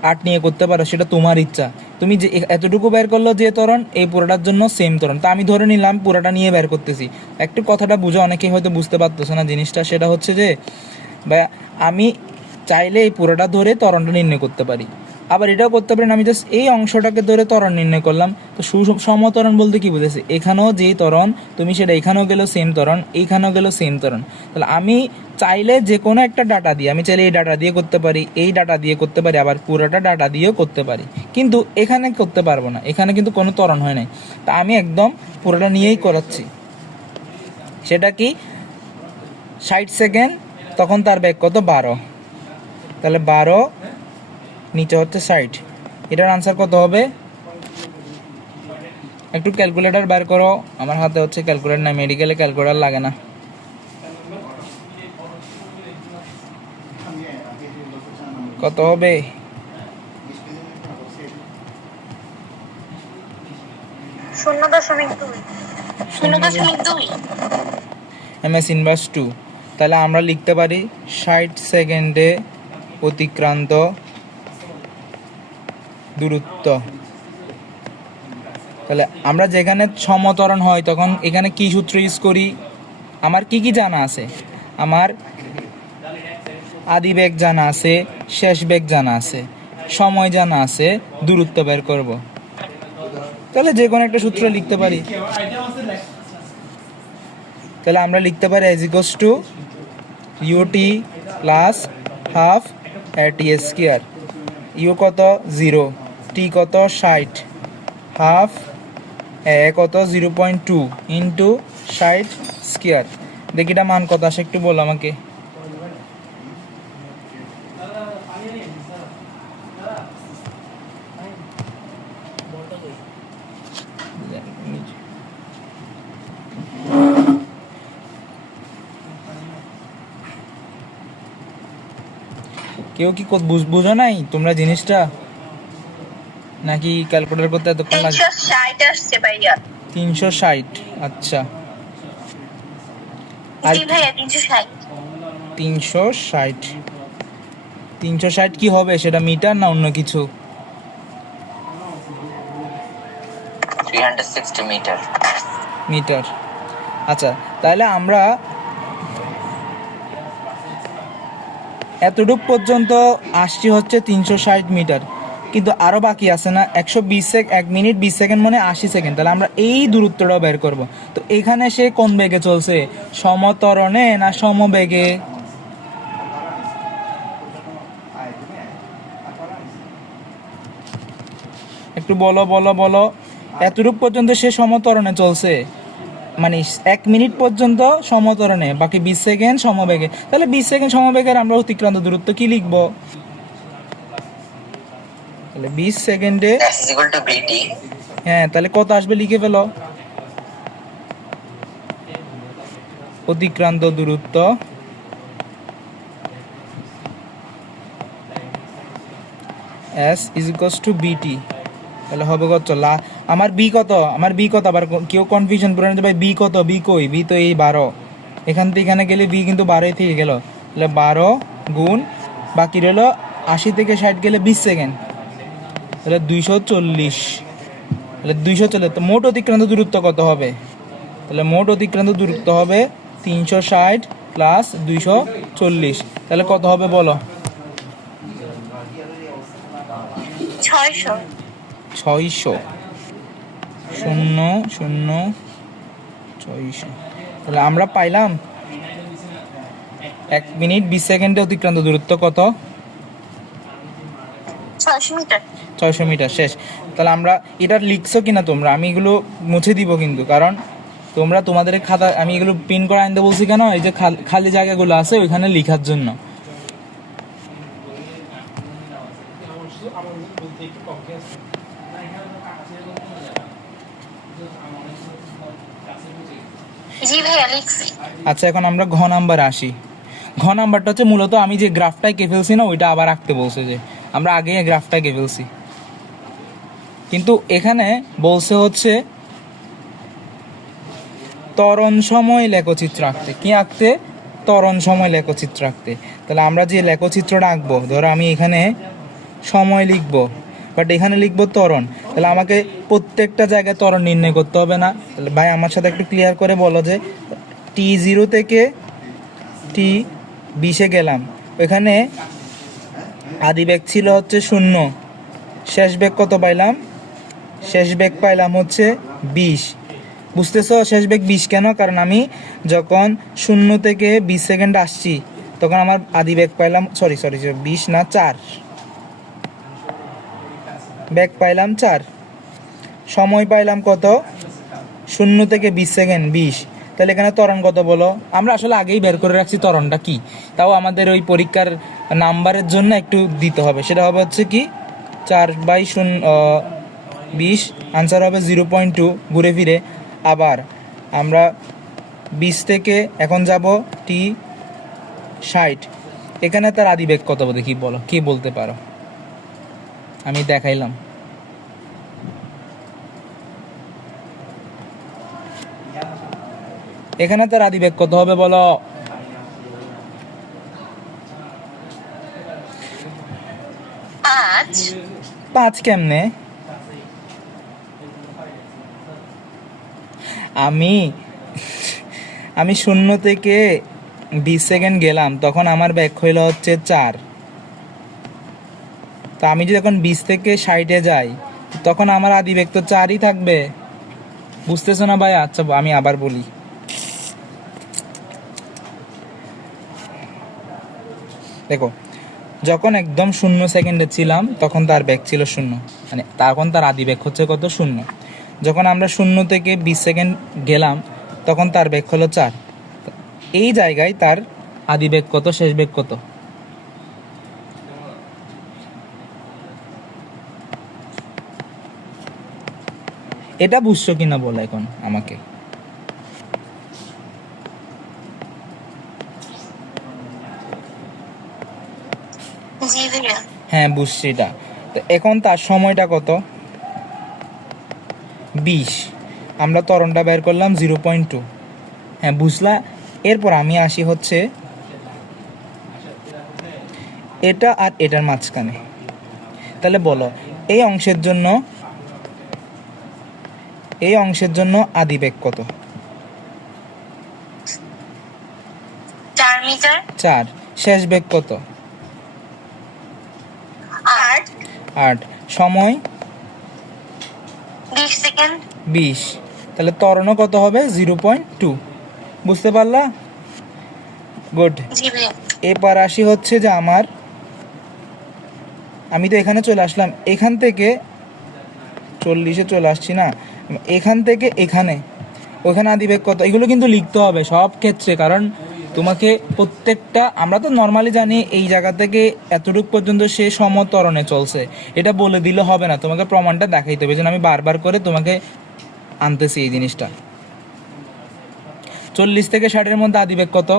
8 নিয়ে করতে পারো, সেটা তোমার ইচ্ছা। তো তুমি যে এতটুকু বের করলো যে ত্বরণ, এই পুরোটার জন্য সেম ত্বরণ। তো আমি ধরে নিলাম পুরোটা নিয়ে বের করতেছি। একটু কথাটা বুঝো, অনেকেই হয়তো বুঝতে পারতেছে না জিনিসটা। সেটা হচ্ছে যে বা আমি চাইলে এই পুরোটা ধরে ত্বরণটা নির্ণয় করতে পারি, আবার এটাও করতে পারেন আমি জাস্ট এই অংশটাকে ধরে ত্বরণ নির্ণয় করলাম। তো সমত্বরণ বলতে কি বুঝেছি, এখানেও যেই ত্বরণ তুমি সেটা এখানেও গেলেও সেম ত্বরণ, এইখানেও গেলেও সেম ত্বরণ। তাহলে আমি চাইলে যে কোনো একটা ডাটা দিয়ে, আমি চাইলে এই ডাটা দিয়ে করতে পারি, এই ডাটা দিয়ে করতে পারি, আবার পুরোটা ডাটা দিয়েও করতে পারি। কিন্তু এখানে করতে পারবো না, এখানে কিন্তু কোনো ত্বরণ হয় নাই। তা আমি একদম পুরোটা নিয়েই করাচ্ছি। সেটা কি 60 সেকেন্ড, তখন তার বেগ কত 12, তাহলে 12 নিচে হচ্ছে 60। এটার আনসার কত হবে? একটু ক্যালকুলেটর বের করো। আমার হাতে হচ্ছে ক্যালকুলেটর নাই, মেডিকেলে ক্যালকুলেটর লাগে না। কত হবে? 0.2 0.2 MS ইনভার্স 2। তাহলে আমরা লিখতে পারি 60 সেকেন্ডে অতিক্রান্ত দূরত্ব। তাহলে আমরা যেখানে সমত্বরণ হয় তখন এখানে কি সূত্র ইউজ করি? আমার কি কি জানা আছে? আমার আদি বেগ জানা আছে, শেষ বেগ জানা আছে, সময় জানা আছে, দূরত্ব বের করব। তাহলে যে কোনো একটা সূত্র লিখতে পারি। তাহলে আমরা লিখতে পারি as equals to ut plus half t square. U কত 0, টি কত 60, হাফ কত 0.2 ইন্টু 60 স্কোয়ার। দেখি এটা মান কত আসে একটু বলো আমাকে। কেউ কি বুঝো নাই তোমরা জিনিসটা, নাকি ক্যালকুলেটর করতে এতক্ষণ লাগে? 360 আসছে ভাইয়া। 360, আচ্ছা। জি ভাইয়া 360। 360 360 কি হবে সেটা, মিটার না অন্য কিছু? 360 মিটার। মিটার, আচ্ছা। তাহলে আমরা এতটুক পর্যন্ত আসছি হচ্ছে 360 মিটার, কিন্তু আরও বাকি আছে না 1 মিনিট 20 সেকেন্ড মানে 80 সেকেন্ড। তাহলে আমরা এই দূরত্বটাও বের করব। তো এখানে সে কোন বেগে চলছে, সমত্বরণে না সমবেগে? একটু বলো বলো বলো। এতটুক পর্যন্ত সে সমত্বরণে চলছে, মানে 1 মিনিট পর্যন্ত সমত্বরণে, বাকি 20 সেকেন্ড সমবেগে। তাহলে 20 সেকেন্ড সমবেগের আমরা অতিক্রান্ত দূরত্ব কি লিখবো? তাহলে 20 সেকেন্ডে s is equal to vt। হ্যাঁ, তাহলে কত আসবে লিখে ফেলো। অতিক্রান্ত দূরত্ব s is equals to bt। তাহলে হবে কত? আমার বি কত, আমার বি কত? আবার কেউ কনফিউশন পুরান যে ভাই বি কত, বি কই? বি তো এই 12, এখান থেকে এখানে গেলে বি কিন্তু 12 থেকে গেল। তাহলে 12 গুণ বাকি রইল 80 থেকে 60 গেলে 20 সেকেন্ড, তাহলে 240। তাহলে 240, তো মোট অতিক্রান্ত দূরত্ব কত হবে? তাহলে মোট অতিক্রান্ত দূরত্ব হবে 360 প্লাস 240। তাহলে কত হবে বলো? 600। 600, 600। তাহলে আমরা পাইলাম 1 মিনিট 20 সেকেন্ডে অতিক্রান্ত দূরত্ব কত? 600 মিটার। 600 মিটার। শেষ। তাহলে আমরা এটা লিখছো কিনা তোমরা, আমি এগুলো মুছে দিব কিন্তু, কারণ তোমরা তোমাদের খাতা, আমি এগুলো প্রিন্ট করে আনতে বলছি কেন, এই যে খালি জায়গাগুলো আছে ওইখানে লেখার জন্য। জি ভাইয়া লিখছি। আচ্ছা, এখন আমরা ঘ নাম্বারে আসি। ঘ নাম্বারটা হচ্ছে মূলত আমি যে গ্রাফটা এঁকে ফেলছি না, ওইটা আবার আঁকতে বলছে, যে আমরা আগে গ্রাফটা এঁকে ফেলছি, কিন্তু এখানে বলছে হচ্ছে ত্বরণ সময় লেখচিত্র আঁকতে। কি আঁকতে? ত্বরণ সময় লেখচিত্র আঁকতে। তাহলে আমরা যে লেখচিত্রটা আঁকবো, ধরো আমি এখানে সময় লিখবো, বাট এখানে লিখবো ত্বরণ। তাহলে আমাকে প্রত্যেকটা জায়গায় ত্বরণ নির্ণয় করতে হবে না? তাহলে ভাই আমার সাথে একটু ক্লিয়ার করে বলো যে T0 থেকে T20 গেলাম, এখানে আদি বেগ ছিল হচ্ছে 0, শেষ বেগ কত পাইলাম? শেষ বেগ পাইলাম হচ্ছে 20। বুঝতেছো শেষ বেগ 20 কেন? কারণ আমি যখন 0 থেকে 20 সেকেন্ড আসছি তখন আমার আদি বেগ পাইলাম, সরি 20 না 4, বেগ পাইলাম 4, সময় পাইলাম কত? 0 থেকে 20 সেকেন্ড 20। তাহলে এখানে ত্বরণ কত বলো? আমরা আসলে আগেই বের করে রাখছি ত্বরণটা কি, তাও আমাদের ওই পরীক্ষার নাম্বারের জন্য একটু দিতে হবে। সেটা হবে হচ্ছে কি 4/20, আনসার হবে 0.2 ঘুরে ফিরে। আবার আমরা 20 থেকে এখন যাব T60, এখানে তার আদি বেগ কত দেখি বলো, কি বলতে পারো? আমি দেখাইলাম। এখানে তার আদি বেগ কত হবে বলো? 5 কেমনে? আমি 0 থেকে 20 সেকেন্ড গেলাম, তখন আমার বেগ হইল হচ্ছে 4। তো আমি যদি এখন 20 থেকে 60-এ যাই তখন আমার আদি বেগ তো 4ই থাকবে। বুঝতেছো না ভাই? আচ্ছা আমি আবার বলি, দেখো যখন একদম 0 সেকেন্ডে ছিলাম তখন তার বেগ ছিল 0, মানে তখন তার আদি বেগ হচ্ছে কত? 0। যখন আমরা 0 থেকে 20 সেকেন্ড গেলাম তখন তার বেগ হলো 4। এই জায়গায় তার আদি বেগ কত, শেষ বেগ কত? এটা বুঝছো কিনা বলো এখন আমাকে? হ্যাঁ বুঝছি এটা। তো এখন তার সময়টা কত? 20। আমরা ত্বরণটা বের করলাম 0.2। হ্যাঁ বুঝলা। এরপর আমি আসি হচ্ছে এটা আর এটার মাঝখানে। তাহলে বলো এই অংশের জন্য আদি বেগ কত? 4 মিটার। 4। শেষ বেগ কত? 8। সময় 20 সেকেন্ড। 20। তাহলে ত্বরণও কত হবে? 0.2। বুঝতে পারলা? গুড। এবার আসি হচ্ছে যে আমি তো এখানে চলে আসলাম, এখান থেকে 40-এ চলে আসছি না, এখান থেকে এখানে ওখানে আদি বেগ কত? এগুলো কিন্তু লিখতে হবে সব ক্ষেত্রে, কারণ তোমাকে প্রত্যেকটা, আমরা তো নর্মালি জানি এই জায়গা থেকে এতটুকু পর্যন্ত সে সমত্বরণে চলছে, এটা বলে দিলে হবে না, তোমাকে প্রমাণটা দেখাইতে হবে। যেন আমি বারবার করে তোমাকে আনতেছি এই জিনিসটা। 40 থেকে 60-এর মধ্যে আদি বেগ কত?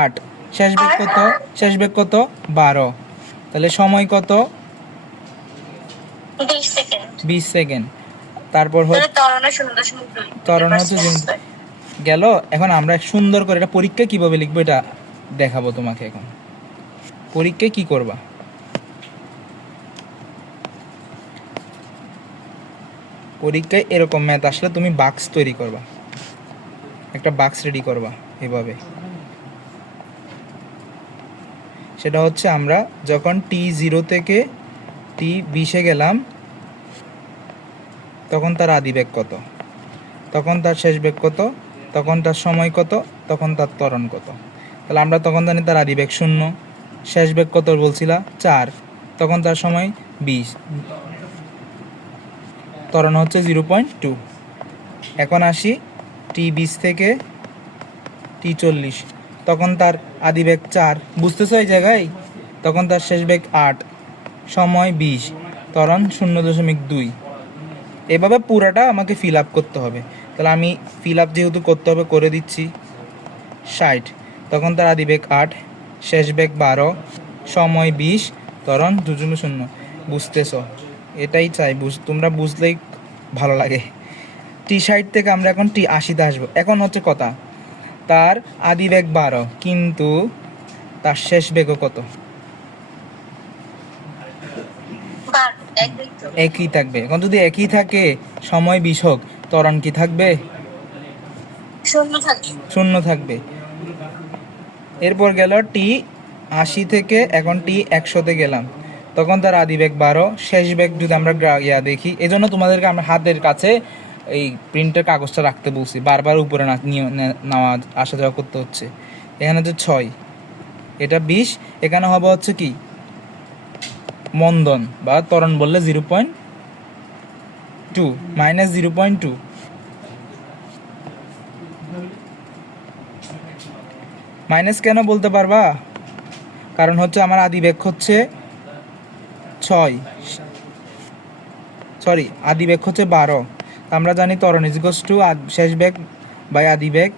8। শেষ বেগ কত? শেষ বেগ কত? 12। তাহলে সময় কত? 20 সেকেন্ড। তারপর ত্বরণ হচ্ছে গেল। এখন আমরা সুন্দর করে এটা পরীক্ষায় কিভাবে লিখবো এটা দেখাবো তোমাকে। এখন পরীক্ষায় কি করবা? পরীক্ষায় এরকম ম্যাথ আসলে তুমি বাক্স তৈরি করবা, একটা বাক্স রেডি করবা এভাবে। সেটা হচ্ছে আমরা যখন T0 থেকে T20-এ গেলাম তখন তার আদি বেগ কত, তখন তার শেষ বেগ কত, তখন তার সময় কত, তখন তার ত্বরণ কত। তাহলে আমরা তখন জানি তার আদি বেগ 0, শেষ বেগ কত বলছিলা? 4, তখন তার সময় 20, ত্বরণ হচ্ছে 0.2। এখন আসি T20 থেকে T40, তখন তার আদি বেগ 4, বুঝতেছো এই জায়গায়? তখন তার শেষ বেগ 8, সময় 20, ত্বরণ 0.2। এভাবে পুরাটা আমাকে ফিল আপ করতে হবে। তাহলে আমি ফিল আপ যেহেতু করতে হবে করে দিচ্ছি। 60, তখন তার আদি বেগ 8, শেষ বেগ 12, সময় 20, ত্বরণ 0.0। বুঝতেছো? এটাই চাই, তোমরা বুঝলেই ভালো লাগে। T60 থেকে আমরা এখন T80-তে আসবো। এখন হচ্ছে কথা, তার আদি বেগ 12 কিন্তু তার শেষ বেগও কত? একই থাকবে। এখন যদি একই থাকে সময় 20 হোক, ত্বরণ কি থাকবে? শূন্য থাকবে। এরপর গেল টি 80 থেকে, এখন টি 100-তে গেলাম, তখন তার আদি বেগ 12, শেষ বেগ যদি আমরা দেখি, এজন্য তোমাদেরকে আমরা হাতের কাছে এই প্রিন্টের কাগজটা রাখতে বলছি, বারবার উপরে নেওয়া আসা যাওয়া করতে হচ্ছে। এখানে হচ্ছে 6, এটা 20, এখানে হবে হচ্ছে কি মন্দন বা ত্বরণ বললে 0.2 মাইনাস 0.2। মাইনাস কেন বলতে পারবা? কারণ হচ্ছে আমার আদি বেগ হচ্ছে 6, সরি আদি বেগ হচ্ছে 12। আমরা জানি ত্বরণ ইজিকস টু শেষ বেগ বাই আদি বেগ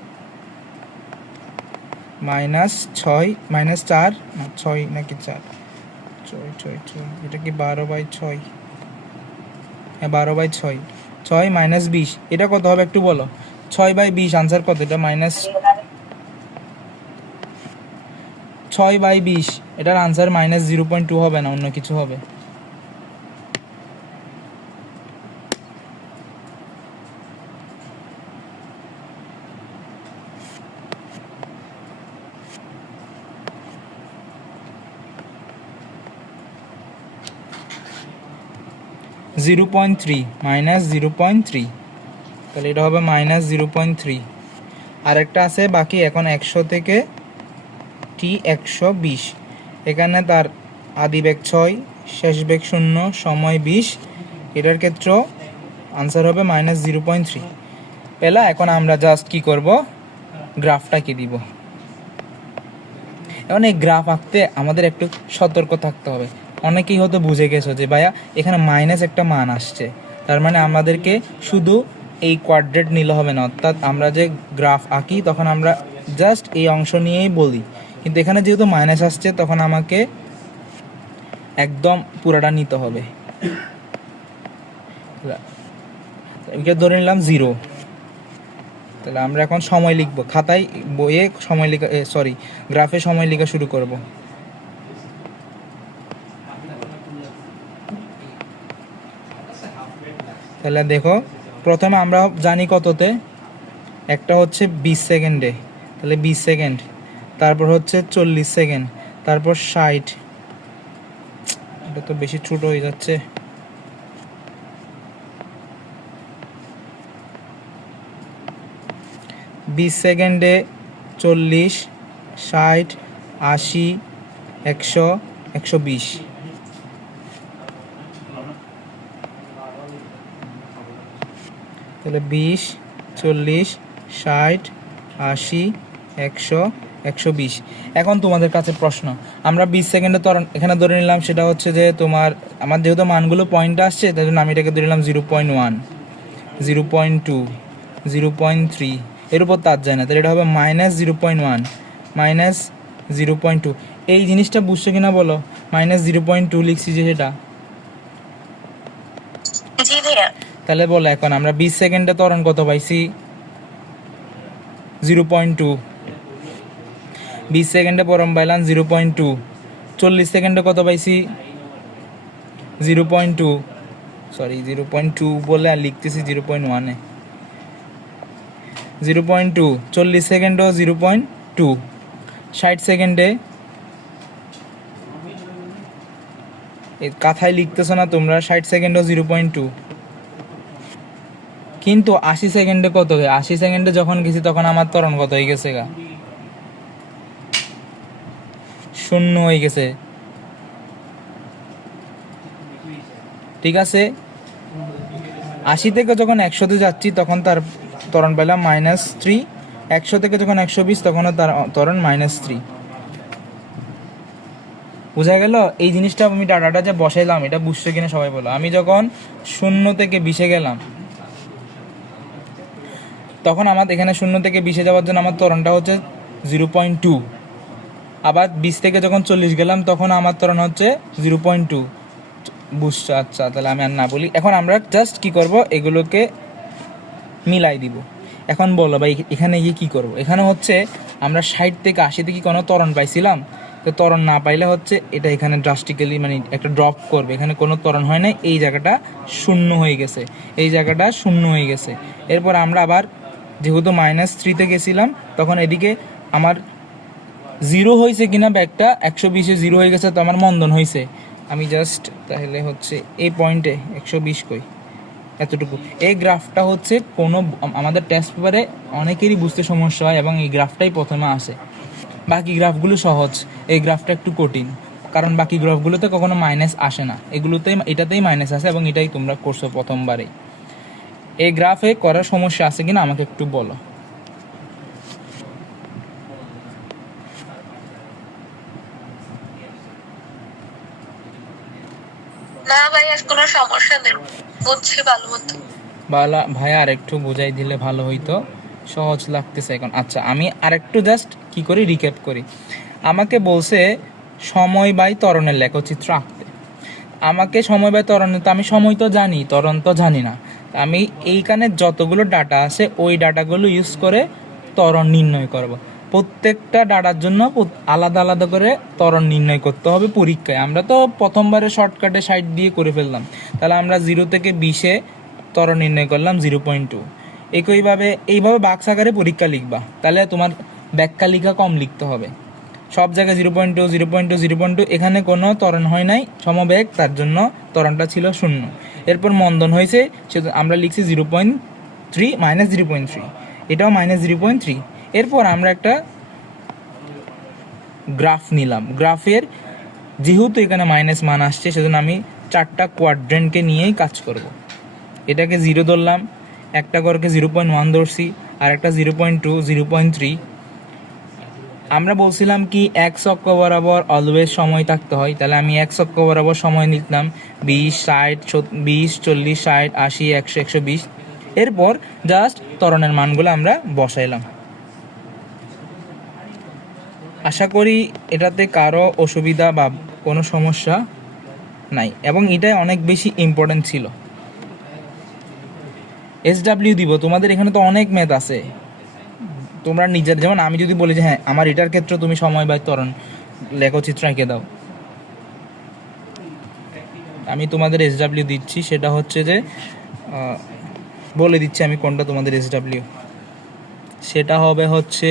মাইনাস 6 মাইনাস 4 না 6 নাকি 4, 6 এটা কি 12/6? হ্যাঁ 12/6, 6 মাইনাস 20, এটা কত হবে একটু বলো? 6/20 আনসার কত? এটা মাইনাস 6/20, এটার আনসার মাইনাস 0.2 হবে না, অন্য কিছু হবে। -0.3 মাইনাস 0.3, তাহলে এটা হবে মাইনাস 0.3। আরেকটা আছে বাকি, এখন 100 থেকে টি 120, এখানে তার আদি বেগ 6, শেষ বেগ 0, সময় 20, এটার ক্ষেত্রে আনসার হবে মাইনাস 0.3 পেলা। এখন আমরা জাস্ট কি করব, গ্রাফটা কি দিব। এখন এই গ্রাফ আঁকতে আমাদের একটু সতর্ক থাকতে হবে। অনেকেই হয়তো বুঝে গেছো যে ভাইয়া এখানে মাইনাস একটা মান আসছে, তার মানে আমাদেরকে শুধু এই কোয়াড্রেট নিলে হবে না, অর্থাৎ আমরা যে গ্রাফ আঁকি তখন আমরা জাস্ট এই অংশ নিয়েই বলি, কিন্তু এখানে যেহেতু মাইনাস আসছে তখন আমাকে একদম পুরোটা নিতে হবে। এটা ধরে নিলাম 0, তাহলে আমরা এখন সময় লিখব, খাতায় বইয়ে সময় লেখা, সরি গ্রাফে সময় লেখা শুরু করব। তাহলে দেখো, প্রথমে আমরা জানি কততে, একটা হচ্ছে 20 সেকেন্ডে, তাহলে 20 সেকেন্ড, তারপর হচ্ছে 40 সেকেন্ড, তারপর 60, এটা তো বেশি ছোট হয়ে যাচ্ছে, 20 সেকেন্ডে 40, 60, 80, 100, 120, তাহলে 20, 40, 60, 80, 100, 120। এখন তোমাদের কাছে প্রশ্ন, আমরা 20 সেকেন্ডে ত্বরণ এখানে ধরে নিলাম, সেটা হচ্ছে যে তোমার আমার যেহেতু মানগুলো পয়েন্ট আসছে তাই জন্য আমি এটাকে ধরে নিলাম 0.1, 0.2, 0.3, এর উপর তার যায় না, তাহলে এটা হবে মাইনাস 0.1 মাইনাস 0.2। এই জিনিসটা বুঝছো কিনা বলো? মাইনাস 0.2 লিখছি যে সেটা, তাহলে বলো এখন আমরা 20 সেকেন্ডে ত্বরণ কত পাইছি? 0.2। 20 সেকেন্ডে ত্বরণ পাইলাম 0.2। 40 সেকেন্ডে কত পাইছি? 0.2, সরি 0.2 বলে আর লিখতেছি 0.1-এ, 0.2। 40 সেকেন্ডও 0.2। 60 সেকেন্ডে, কথায় লিখতেছো না তোমরা, 60 সেকেন্ডও 0.2। কিন্তু 80 সেকেন্ডে কত হয়? 80 সেকেন্ডে যখন গেছি তখন আমার ত্বরণ কত হয়ে গেছে গা? 0 হয়ে গেছে। ঠিক আছে, 80 থেকে যখন 100-তে যাচ্ছি তখন তার ত্বরণ পেলাম -3, 100 থেকে যখন 120 তখন তার ত্বরণ -3। বোঝা গেল? এই জিনিসটা আমি ডাটাটা যে বসাইলাম এটা বুঝছো কিনা সবাই বলো। আমি যখন 0 থেকে 20-এ গেলাম তখন আমার এখানে 0 থেকে 20-এ যাওয়ার জন্য আমার ত্বরণটা হচ্ছে 0.2। আবার 20 থেকে যখন 40 গেলাম তখন আমার ত্বরণ হচ্ছে 0.2। বুঝছো? আচ্ছা, তাহলে আমি আর না বলি। এখন আমরা জাস্ট কি করব, এগুলোকে মিলাই দিব। এখন বলো ভাই এখানে গিয়ে কী করবো? এখানে হচ্ছে আমরা 60 থেকে 80-তে কি কোনো ত্বরণ পাইছিলাম? তো ত্বরণ না পাইলে হচ্ছে এটা এখানে ড্রাস্টিক্যালি মানে একটা ড্রপ করবে, এখানে কোনো ত্বরণ হয় নাই, এই জায়গাটা শূন্য হয়ে গেছে, এই জায়গাটা শূন্য হয়ে গেছে। এরপর আমরা আবার যেহেতু -3-তে গেছিলাম তখন এদিকে আমার জিরো হয়েছে কিনা ব্যাগটা 120-এ জিরো হয়ে গেছে, তো আমার মন্দন হয়েছে। আমি জাস্ট তাহলে হচ্ছে এই পয়েন্টে 120 কই এতটুকু। এই গ্রাফটা হচ্ছে কোনো আমাদের টেস্ট পেপারে অনেকেরই বুঝতে সমস্যা হয় এবং এই গ্রাফটাই প্রথমে আসে। বাকি গ্রাফগুলো সহজ, এই গ্রাফটা একটু কঠিন, কারণ বাকি গ্রাফগুলোতে কখনো মাইনাস আসে না, এগুলোতেই এটাতেই মাইনাস আসে এবং এটাই তোমরা করছো প্রথমবারেই। এই গ্রাফে করার সমস্যা আছে কিনা আমাকে একটু বলো। না ভাই, আর কোনো সমস্যা নেই, বুঝছি ভালো মতো। ভাইয়া আর একটু বুঝাই দিলে ভালো হইতো, সহজ লাগতেছে এখন। আচ্ছা আমি আরেকটু জাস্ট কি করি রিক্যাপ করি। আমাকে বলছে সময় বাই ত্বরণের লেখচিত্র আঁকতে। আমাকে সময় বাই ত্বরণ, তো আমি সময় তো জানি, ত্বরণ তো জানি না। আমি এইখানে যতগুলো ডাটা আছে ওই ডাটাগুলো ইউজ করে ত্বরণ নির্ণয় করব। প্রত্যেকটা ডাটার জন্য আলাদা আলাদা করে ত্বরণ নির্ণয় করতে হবে পরীক্ষায়। আমরা তো প্রথমবারে শর্টকাটে 60 দিয়ে করে ফেললাম, তাহলে আমরা 0 থেকে 20-এ ত্বরণ নির্ণয় করলাম 0.2। এইভাবে বাক্স আকারে পরীক্ষা লিখবা, তাহলে তোমার ব্যাখ্যা লিখা কম লিখতে হবে। সব জায়গায় 0.2 0.2 0.2, এখানে কোনো ত্বরণ হয় নাই সমবেগ, তার জন্য ত্বরণটা ছিল 0। এরপর মন্দন হয়েছে, আমরা লিখছি 0.3 -0.3, এটাও -0.3। এরপর আমরা একটা গ্রাফ নিলাম। গ্রাফের যেহেতু এখানে মাইনাস মান আসছে সেজন্য আমি 4টা কোয়াড্রেন্টকে নিয়েই কাজ করব। এটাকে 0 ধরলাম, একটা ঘরকে 0.1 ধরছি, আর একটা 0.2 0.3। আমরা বলছিলাম কি এক্স অক্ষ বরাবর অলওয়েজ সময় থাকতে হয়, তাহলে আমি এক্স অক্ষ বরাবর সময় নিলাম 20 60 20 40 60 80 100 120। এরপর জাস্ট ত্বরণের মানগুলো আমরা বসাইলাম। আশা করি এটাতে কারো অসুবিধা বা কোনো সমস্যা নাই, এবং এটাই অনেক বেশি ইম্পর্টেন্ট ছিল। SW দিব, তোমাদের এখানে তো অনেক ম্যাথ আছে, তোমরা নিজের, যেমন আমি যদি বলি যে হ্যাঁ আমার এটার ক্ষেত্রে তুমি সময় বাই ত্বরণ লেখচিত্র এঁকে দাও, আমি তোমাদের SW দিচ্ছি। সেটা হচ্ছে যে বলে দিচ্ছি আমি কোনটা তোমাদের SW, সেটা হবে হচ্ছে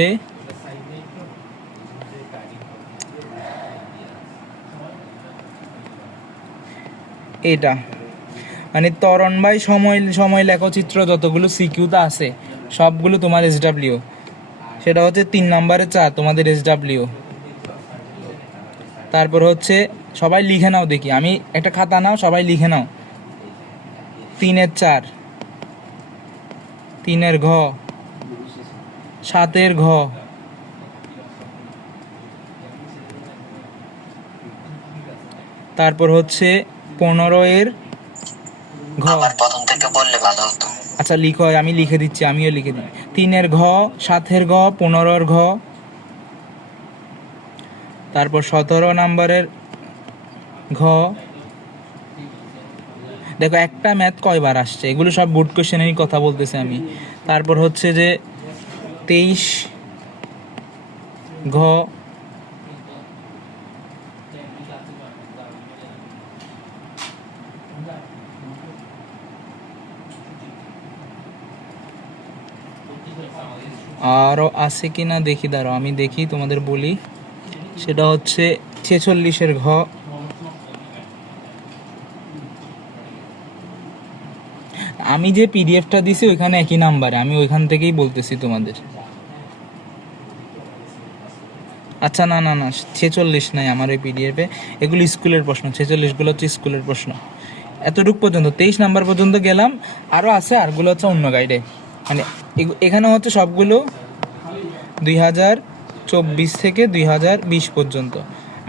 এটা, মানে ত্বরণ বাই সময় লেখচিত্র যতগুলো সিকিউতে আছে সবগুলো তোমার SW। সেটা হচ্ছে 3 নম্বরে 4 তোমাদের SW। তারপর হচ্ছে সবাই লিখে নাও, দেখি আমি একটা খাতা নাও, সবাই লিখে নাও। 3-এর 4, 3-এর ঘ, 7-এর ঘ, তারপর হচ্ছে 15-এর ঘ। প্রথম থেকে বললে ভালো হতো। আচ্ছা লিখো, আমি লিখে দিচ্ছি, আমিও লিখে দিই। 3-এর ঘ, 7-এর ঘ, 15-এর ঘ, তারপর 17 নম্বরের ঘ। দেখো একটা ম্যাথ কয়বার আসছে, এগুলো সব বোর্ড কোশ্চেনেরই কথা বলতেছে আমি। তারপর হচ্ছে যে 23 ঘ, আরও আছে কি না দেখি, দাঁড়াও আমি দেখি তোমাদের বলি। সেটা হচ্ছে 46-এর ঘ। আমি যে পিডিএফটা দিছি ওইখানে একই নাম্বারে, আমি ওইখান থেকেই বলতেছি তোমাদের। আচ্ছা না না না, 46 নাই আমার ওই পিডিএফে, এগুলো স্কুলের প্রশ্ন, 46গুলো হচ্ছে স্কুলের প্রশ্ন। এতটুক পর্যন্ত 23 নাম্বার পর্যন্ত গেলাম, আরও আছে, আরগুলো হচ্ছে অন্য গাইডে। মানে এখানে হচ্ছে সবগুলো 2024 থেকে 2020 পর্যন্ত।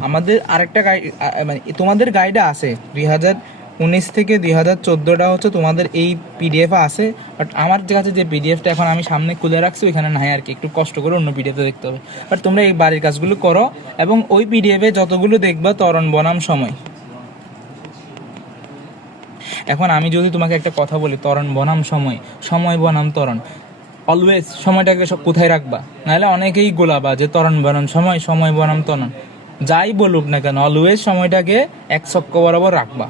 আমাদের আরেকটা গাইড, মানে তোমাদের গাইডে আছে 2019 থেকে 2014টা হচ্ছে তোমাদের এই পিডিএফে আছে, বাট আমার কাছে যে পিডিএফটা এখন আমি সামনে খুলে রাখছি ওইখানে নাই আর কি, একটু কষ্ট করে অন্য পিডিএফে দেখতে হবে। বাট তোমরা এই বাড়ির কাজগুলো করো, এবং ওই পিডিএফে যতগুলো দেখবা ত্বরণ বনাম সময়। এখন আমি যদি তোমাকে একটা কথা বলি, ত্বরণ বনাম সময়, সময় বনাম ত্বরণ, অলওয়েজ সময়টাকে সব কোথায় রাখবা, নাহলে অনেকেই গোলাবা যে ত্বরণ বনাম সময়, সময় বনাম ত্বরণ। যাই বলুক না কেন অলওয়েজ সময়টাকে এক চক্র বরাবর রাখবা।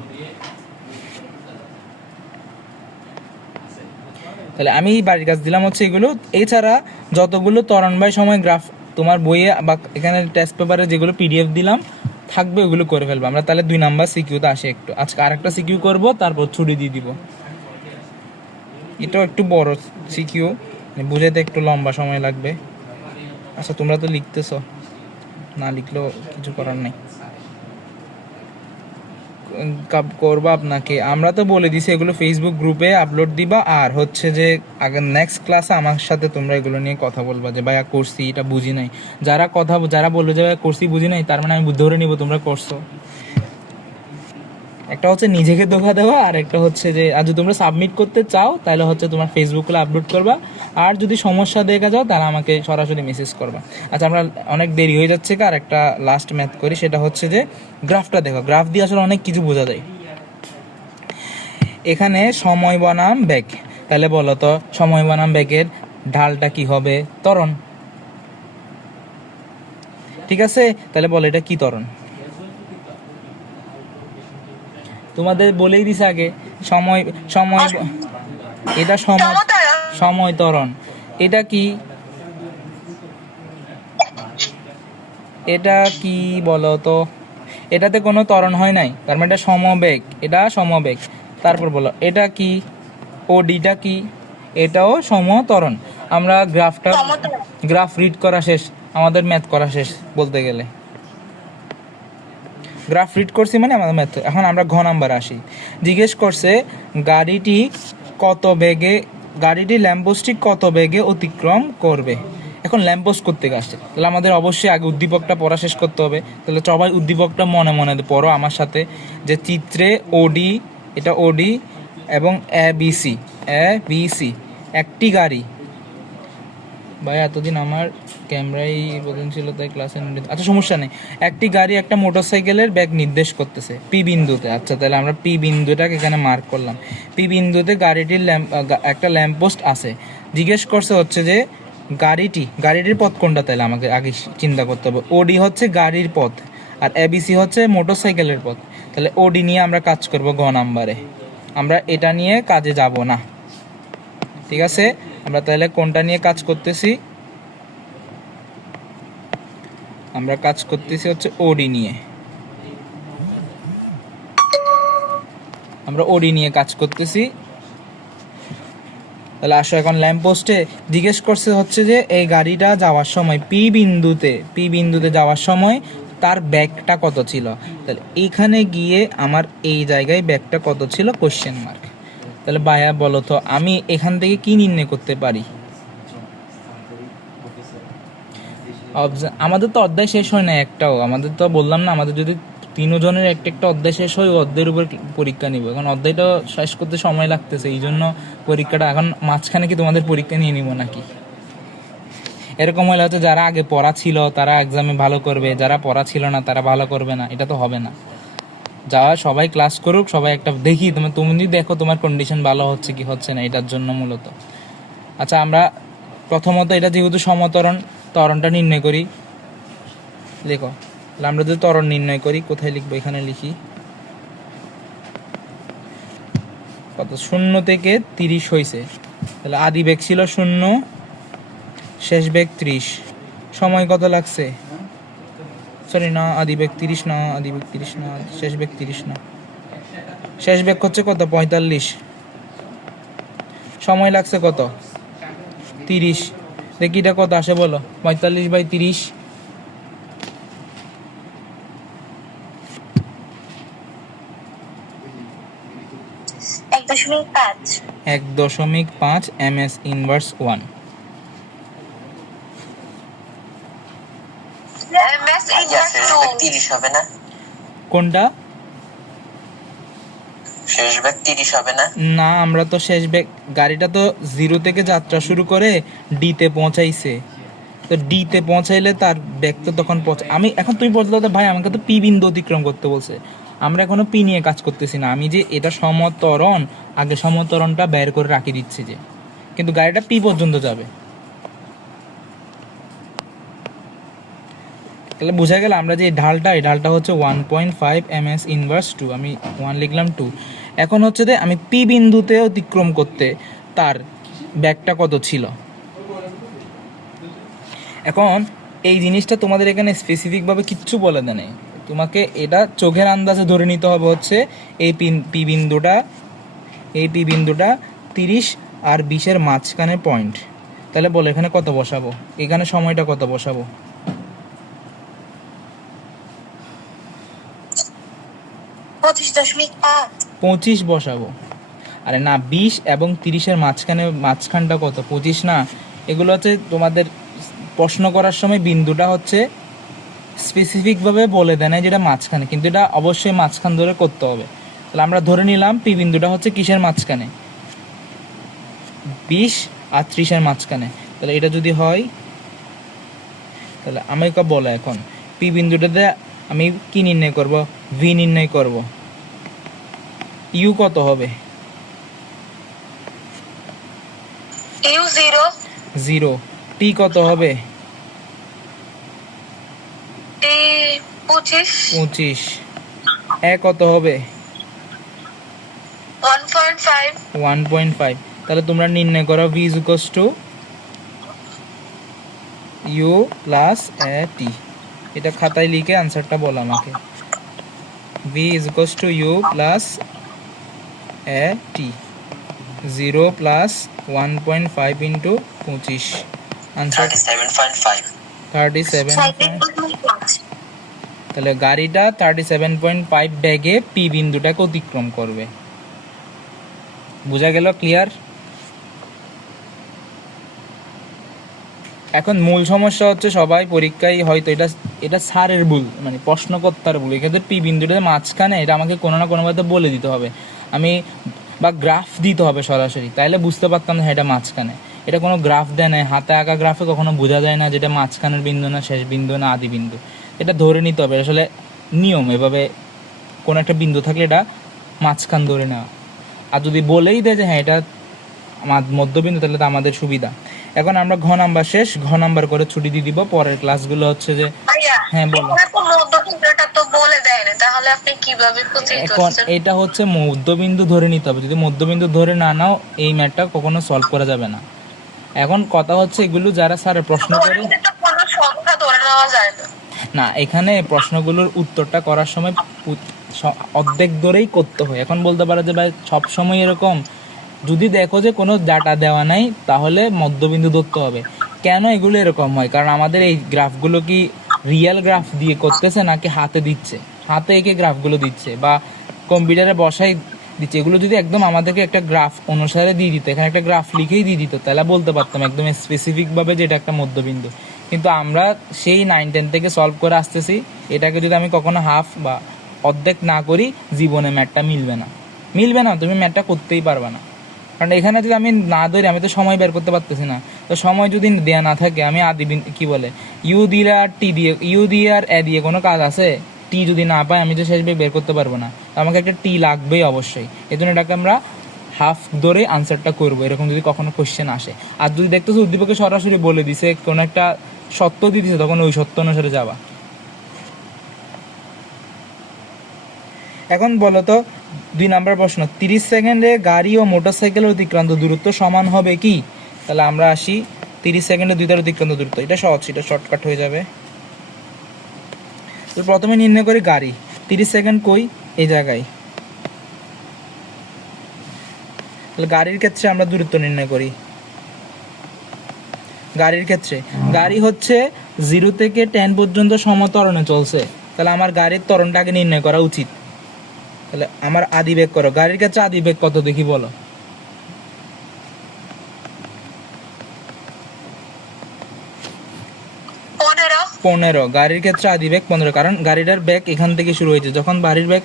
তাহলে আমি বাড়ির কাজ দিলাম হচ্ছে এগুলো। এছাড়া যতগুলো ত্বরণ বাই সময় গ্রাফ তোমার বইয়ে বা এখানে টেস্ট পেপারে যেগুলো পিডিএফ দিলাম থাকবে ওগুলো করে ফেলবো আমরা। তাহলে 2 নাম্বার সিকিউতে আসে একটু। আজকে আরেকটা সিকিউ করব, তারপর ছুটি দিয়ে দিব। এটাও একটু বড় সিকিউ, বুঝাইতে একটু লম্বা সময় লাগবে। আচ্ছা তোমরা তো লিখতেছো, না লিখলেও কিছু করার নেই, করবা আপনাকে। আমরা তো বলে দিছি এগুলো ফেসবুক গ্রুপে আপলোড দিবা। আর হচ্ছে যে আগে নেক্সট ক্লাসে আমার সাথে তোমরা এগুলো নিয়ে কথা বলবা যে ভাইয়া করছি এটা বুঝি নাই। যারা বলবে যে ভাইয়া করছি বুঝি নাই, তার মানে আমি ধরে নিব তোমরা করছো। একটা হচ্ছে নিজেকে ধোকা দেওয়া, আর একটা হচ্ছে যে আর যদি তোমরা সাবমিট করতে চাও তাহলে হচ্ছে তোমার ফেসবুকে আপলোড করবা। আর যদি সমস্যা দেখা যাও তাহলে আমাকে সরাসরি মেসেজ করবা। আচ্ছা আমরা অনেক দেরি হয়ে যাচ্ছে, আর একটা লাস্ট ম্যাথ করি, সেটা হচ্ছে যে গ্রাফটা দেখো। গ্রাফ দিয়ে আসলে অনেক কিছু বোঝা যায়। এখানে সময় বনাম বেগ, তাহলে বলো তো সময় বনাম বেগের ঢালটা কি হবে? ত্বরণ। ঠিক আছে, তাহলে বলো এটা কি ত্বরণ? তোমাদের বলেই দিছে আগে সময় সময় এটা সময় সময় ত্বরণ। এটা কি? এটা কি বলো তো? এটাতে কোনো ত্বরণ হয় নাই, তার মানে এটা সমবেগ। এটা সমবেগ। তারপর বলো এটা কি? ওডিটা কি? এটাও সমত্বরণ। আমরা গ্রাফ রিড করা শেষ, আমাদের ম্যাথ করা শেষ বলতে গেলে। গ্রাফ রিড করছি মানে আমাদের ম্যাথ। এখন আমরা ঘ নাম্বার আসি। জিজ্ঞেস করছে গাড়িটি ল্যাম্পপোস্টটি কত বেগে অতিক্রম করবে। এখন ল্যাম্পপোস্ট করতে আসছে, তাহলে আমাদের অবশ্যই আগে উদ্দীপকটা পড়া শেষ করতে হবে। তাহলে সবাই উদ্দীপকটা মনে মনে পড়ো আমার সাথে, যে চিত্রে ওডি, এটা ওডি এবং এ বিসি একটি গাড়ি। ভাই এতদিন আমার ক্যামেরাই বোঝেন ছিল তাই ক্লাসে। আচ্ছা সমস্যা নেই। একটি গাড়ি একটা মোটরসাইকেলের বেগ নির্দেশ করতেছে পি বিন্দুতে। আচ্ছা তাহলে আমরা পি বিন্দুটাকে এখানে মার্ক করলাম। পি বিন্দুতে গাড়িটির একটা ল্যাম্পপোস্ট আছে। জিজ্ঞেস করছে হচ্ছে যে গাড়িটির পথ কোনটা, তাহলে আমাকে আগে চিন্তা করতে হবে। ওডি হচ্ছে গাড়ির পথ আর এবিসি হচ্ছে মোটরসাইকেলের পথ। তাহলে ওডি নিয়ে আমরা কাজ করব গ নাম্বারে। আমরা এটা নিয়ে কাজে যাব না, ঠিক আছে? আমরা তাহলে কোনটা নিয়ে কাজ করতেছি? আমরা কাজ করতেছি হচ্ছে ওডি নিয়ে। আমরা ওডি নিয়ে কাজ করতেছি। তাহলে আসো এখন ল্যাম্পপোস্টে জিজ্ঞেস করছে হচ্ছে যে এই গাড়িটা যাওয়ার সময় পি বিন্দুতে যাওয়ার সময় তার ব্যাগটা কত ছিল। তাহলে এইখানে গিয়ে আমার এই জায়গায় ব্যাগটা কত ছিল কোশ্চেন মার্ক। তাহলে ভাইয়া বলো তো আমি এখান থেকে কি নির্ণয় করতে পারি? আমাদের তো অধ্যায় শেষ হয় না একটাও। আমাদের তো বললাম না, আমাদের যদি 3 জনের একটা অধ্যায় শেষ হয়, অধ্যায়ের উপর পরীক্ষা নিব। এখন অধ্যায়টা শেষ করতে সময় লাগতেছে, এই জন্য পরীক্ষাটা এখন মাঝখানে কি তোমাদের পরীক্ষা নিয়ে নিব নাকি? এরকম হলে হয়তো যারা আগে পড়া ছিল তারা এক্সামে ভালো করবে, যারা পড়া ছিল না তারা ভালো করবে না। এটা তো হবে না। সবাই ক্লাস করুক, সবাই একটা দেখি তুমি দেখো তোমার কন্ডিশন ভালো হচ্ছে কি হচ্ছে না, এটার জন্য মূলত। আচ্ছা আমরা প্রথমত এটা যেহেতু ত্বরণটা নির্ণয় করি। লেখো। তাহলে আমরা যদি ত্বরণ নির্ণয় করি, কোথায় লিখবো? এখানে লিখি। কত? 0 থেকে 30 হয়েছে। তাহলে আদি বেগ ছিল 0, শেষ বেগ 30। সময় কত লাগছে? সরি না, আদি বেগ 30 না, শেষ বেগ 30 না। শেষ বেগ হচ্ছে কত? 45। সময় লাগছে কত? 30। দেখি এটা কত আসে বলো। 45/30। 1.5 ms ইনভার্স 1। কোনটা? শেষ বেগ 30 হবে না? না, আমরা তো শেষ বেগ, গাড়িটা তো 0 থেকে যাত্রা শুরু করে ডিতে পৌঁছাইছে। তো ডিতে পৌঁছাইলে তার বেগ তো তখন আমি এখন তুমি বলতে ভাই আমাকে তো পি বিন্দু অতিক্রম করতে বলছে। আমরা এখনো পি নিয়ে কাজ করতেছি না। আমি যে এটা সমত্বরণ, আগে সমত্বরণটা বের করে রাখি দিচ্ছি যে, কিন্তু গাড়িটা পি পর্যন্ত যাবে। তাহলে বোঝা গেল আমরা যে এই ঢালটা হচ্ছে 1.5 ms ইনভার্স 2, আমি 1 লিখলাম 2। এখন হচ্ছে যে আমি পি বিন্দুতে অতিক্রম করতে তার ব্যাগটা কত ছিল। এখন এই জিনিসটা তোমাদের এখানে স্পেসিফিকভাবে কিচ্ছু বলে দেয় নাই, তোমাকে এটা চোখের আন্দাজে ধরে নিতে হবে হচ্ছে এই পি বিন্দুটা 30 আর 20-এর মাঝখানে পয়েন্ট। তাহলে বলো এখানে কত বসাবো, এখানে সময়টা কত বসাবো? 25.5। 25 বসাবো। আরে না, 20 এবং 30-এর মাঝখানটা কত? 25 না। এগুলো হচ্ছে তোমাদের প্রশ্ন করার সময় বিন্দুটা হচ্ছে স্পেসিফিকভাবে বলে দেয় না যেটা মাঝখানে, কিন্তু এটা অবশ্যই মাঝখান ধরে করতে হবে। তাহলে আমরা ধরে নিলাম পি বিন্দুটা হচ্ছে কিসের মাঝখানে? 20 আর 30-এর মাঝখানে। তাহলে এটা যদি হয়, তাহলে আমাকে বলো এখন পি বিন্দুটাতে আমি কি নির্ণয় করব? ভি নির্ণয় করব। ইউ কত হবে? ইউ 0। 0। টি কত হবে? টি 25। 25। এ কত হবে? 1.5। 1.5। তাহলে তোমরা নির্ণয় করো V is equals to you plus A T. এটা খাতায় লিখে আনসারটা বলো আমাকে। V is equals to you plus A T. 0 plus 1.5 into 25, answer 37.5। 37। 7.5। তাহলে গাড়িটা 37.5 ব্যাগে পি বিন্দুটাকে অতিক্রম করবে। বোঝা গেল? ক্লিয়ার? এখন মূল সমস্যা হচ্ছে সবাই পরীক্ষায় হয়তো এটা স্যারের ভুল, মানে প্রশ্নকর্তার ভুল। এক্ষেত্রে পি বিন্দুটার মাঝখানে এটা আমাকে কোনো না কোনোভাবে বলে দিতে হবে, আমি বা গ্রাফ দিতে হবে সরাসরি, তাইলে বুঝতে পারতাম না এটা মাঝখানে। এটা কোনো গ্রাফ দেয় না, হাতে আঁকা গ্রাফে কখনো বোঝা যায় না যেটা মাঝখানের বিন্দু না শেষ বিন্দু না আদি বিন্দু। এটা ধরে নিতে হবে আসলে নিয়ম, এভাবে কোনো একটা বিন্দু থাকলে এটা মাঝখান ধরে নেওয়া। আর যদি বলেই দেয় যে হ্যাঁ এটা মধ্যবিন্দু, তাহলে তো আমাদের সুবিধা। এখন আমরা ঘ নাম্বার শেষ, ঘ নাম্বার করে ছুটি দিয়ে দিব। পরের ক্লাসগুলো হচ্ছে যে ভাইয়া, হ্যাঁ বলো। এখানে তো মধ্যবিন্দুটা তো বলে দেয় না, তাহলে আপনি কিভাবে প্রতীক এখন করছেন? এটা হচ্ছে মধ্যবিন্দু ধরে নিতে হবে, যদি মধ্যবিন্দু ধরে না নাও এই ম্যাথটা কখনো সলভ করা যাবে না। এখন কথা হচ্ছে এগুলো যারা স্যারের প্রশ্ন করে ধরে নিতে কোনো সংখ্যা ধরে নেওয়া যায় না। না, এখানে প্রশ্নগুলোর উত্তরটা করার সময় অর্ধেক ধরেই করতে হয়। এখন বলতে পারো যে ভাই সব সময় এরকম, যদি দেখো যে কোনো ডাটা দেওয়া নাই তাহলে মধ্যবিন্দু ধরতে হবে। কেন এগুলো এরকম হয়? কারণ আমাদের এই গ্রাফগুলো কি রিয়েল গ্রাফ দিয়ে করতেছে নাকি হাতে দিচ্ছে, হাতে এঁকে গ্রাফগুলো দিচ্ছে বা কম্পিউটারে বসাই দিচ্ছে। এগুলো যদি একদম আমাদেরকে একটা গ্রাফ অনুসারে দিয়ে দিত, এখানে একটা গ্রাফ লিখেই দিয়ে দিত, তাহলে বলতে পারতাম একদম স্পেসিফিকভাবে যে এটা একটা মধ্যবিন্দু। কিন্তু আমরা সেই 9-10 থেকে সলভ করে আসতেছি, এটাকে যদি আমি কখনো হাফ বা অর্ধেক না করি জীবনে ম্যাথটা মিলবে না, তুমি ম্যাথটা করতেই পারবে না। কারণ এখানে যদি আমি না ধরি, আমি তো সময় বের করতে পারতেছি না। তো সময় যদি দেয়া না থাকে, আমি কি বলে ইউ দিয়ে আর টি দিয়ে, ইউ দিয়ে আর এ দিয়ে কোনো কাজ আছে? টি যদি না পাই আমি তো শেষ বের করতে পারবো না, তো আমাকে একটা টি লাগবেই অবশ্যই। এই জন্য এটাকে আমরা হাফ ধরে আনসারটা করবো, এরকম যদি কখনো কোশ্চেন আসে। আর যদি দেখতেছো উদ্দীপকে সরাসরি বলে দিছে, কোনো একটা সত্য দিয়ে দিছে, তখন ওই সত্য অনুসারে যাবা। এখন বলো তো 2 নম্বর প্রশ্ন, 30 সেকেন্ডে গাড়ি ও মোটরসাইকেলের অতিক্রান্ত দূরত্ব সমান হবে কি? তাহলে আমরা আসি 30 সেকেন্ডে দুইটার অতিক্রান্ত দূরত্ব। এটা সহজ, এটা শর্টকাট হয়ে যাবে। তো প্রথমে নির্ণয় করি গাড়ি। 30 সেকেন্ড কই? এই জায়গায়। তাহলে গাড়ির ক্ষেত্রে আমরা দূরত্ব নির্ণয় করি। গাড়ির ক্ষেত্রে গাড়ি হচ্ছে 0 থেকে 10 পর্যন্ত সমত্বরণে চলছে, তাহলে আমার গাড়ির ত্বরণটা আগে নির্ণয় করা উচিত। তাহলে আমার আদি বেগ করো, গাড়ির ক্ষেত্রে আদি বেগ কত দেখি বলো? পনেরো। গাড়ির ক্ষেত্রে আদি বেগ 15, কারণ গাড়িটার বেগ এখান থেকে শুরু হয়েছে। যখন বাড়ির বেগ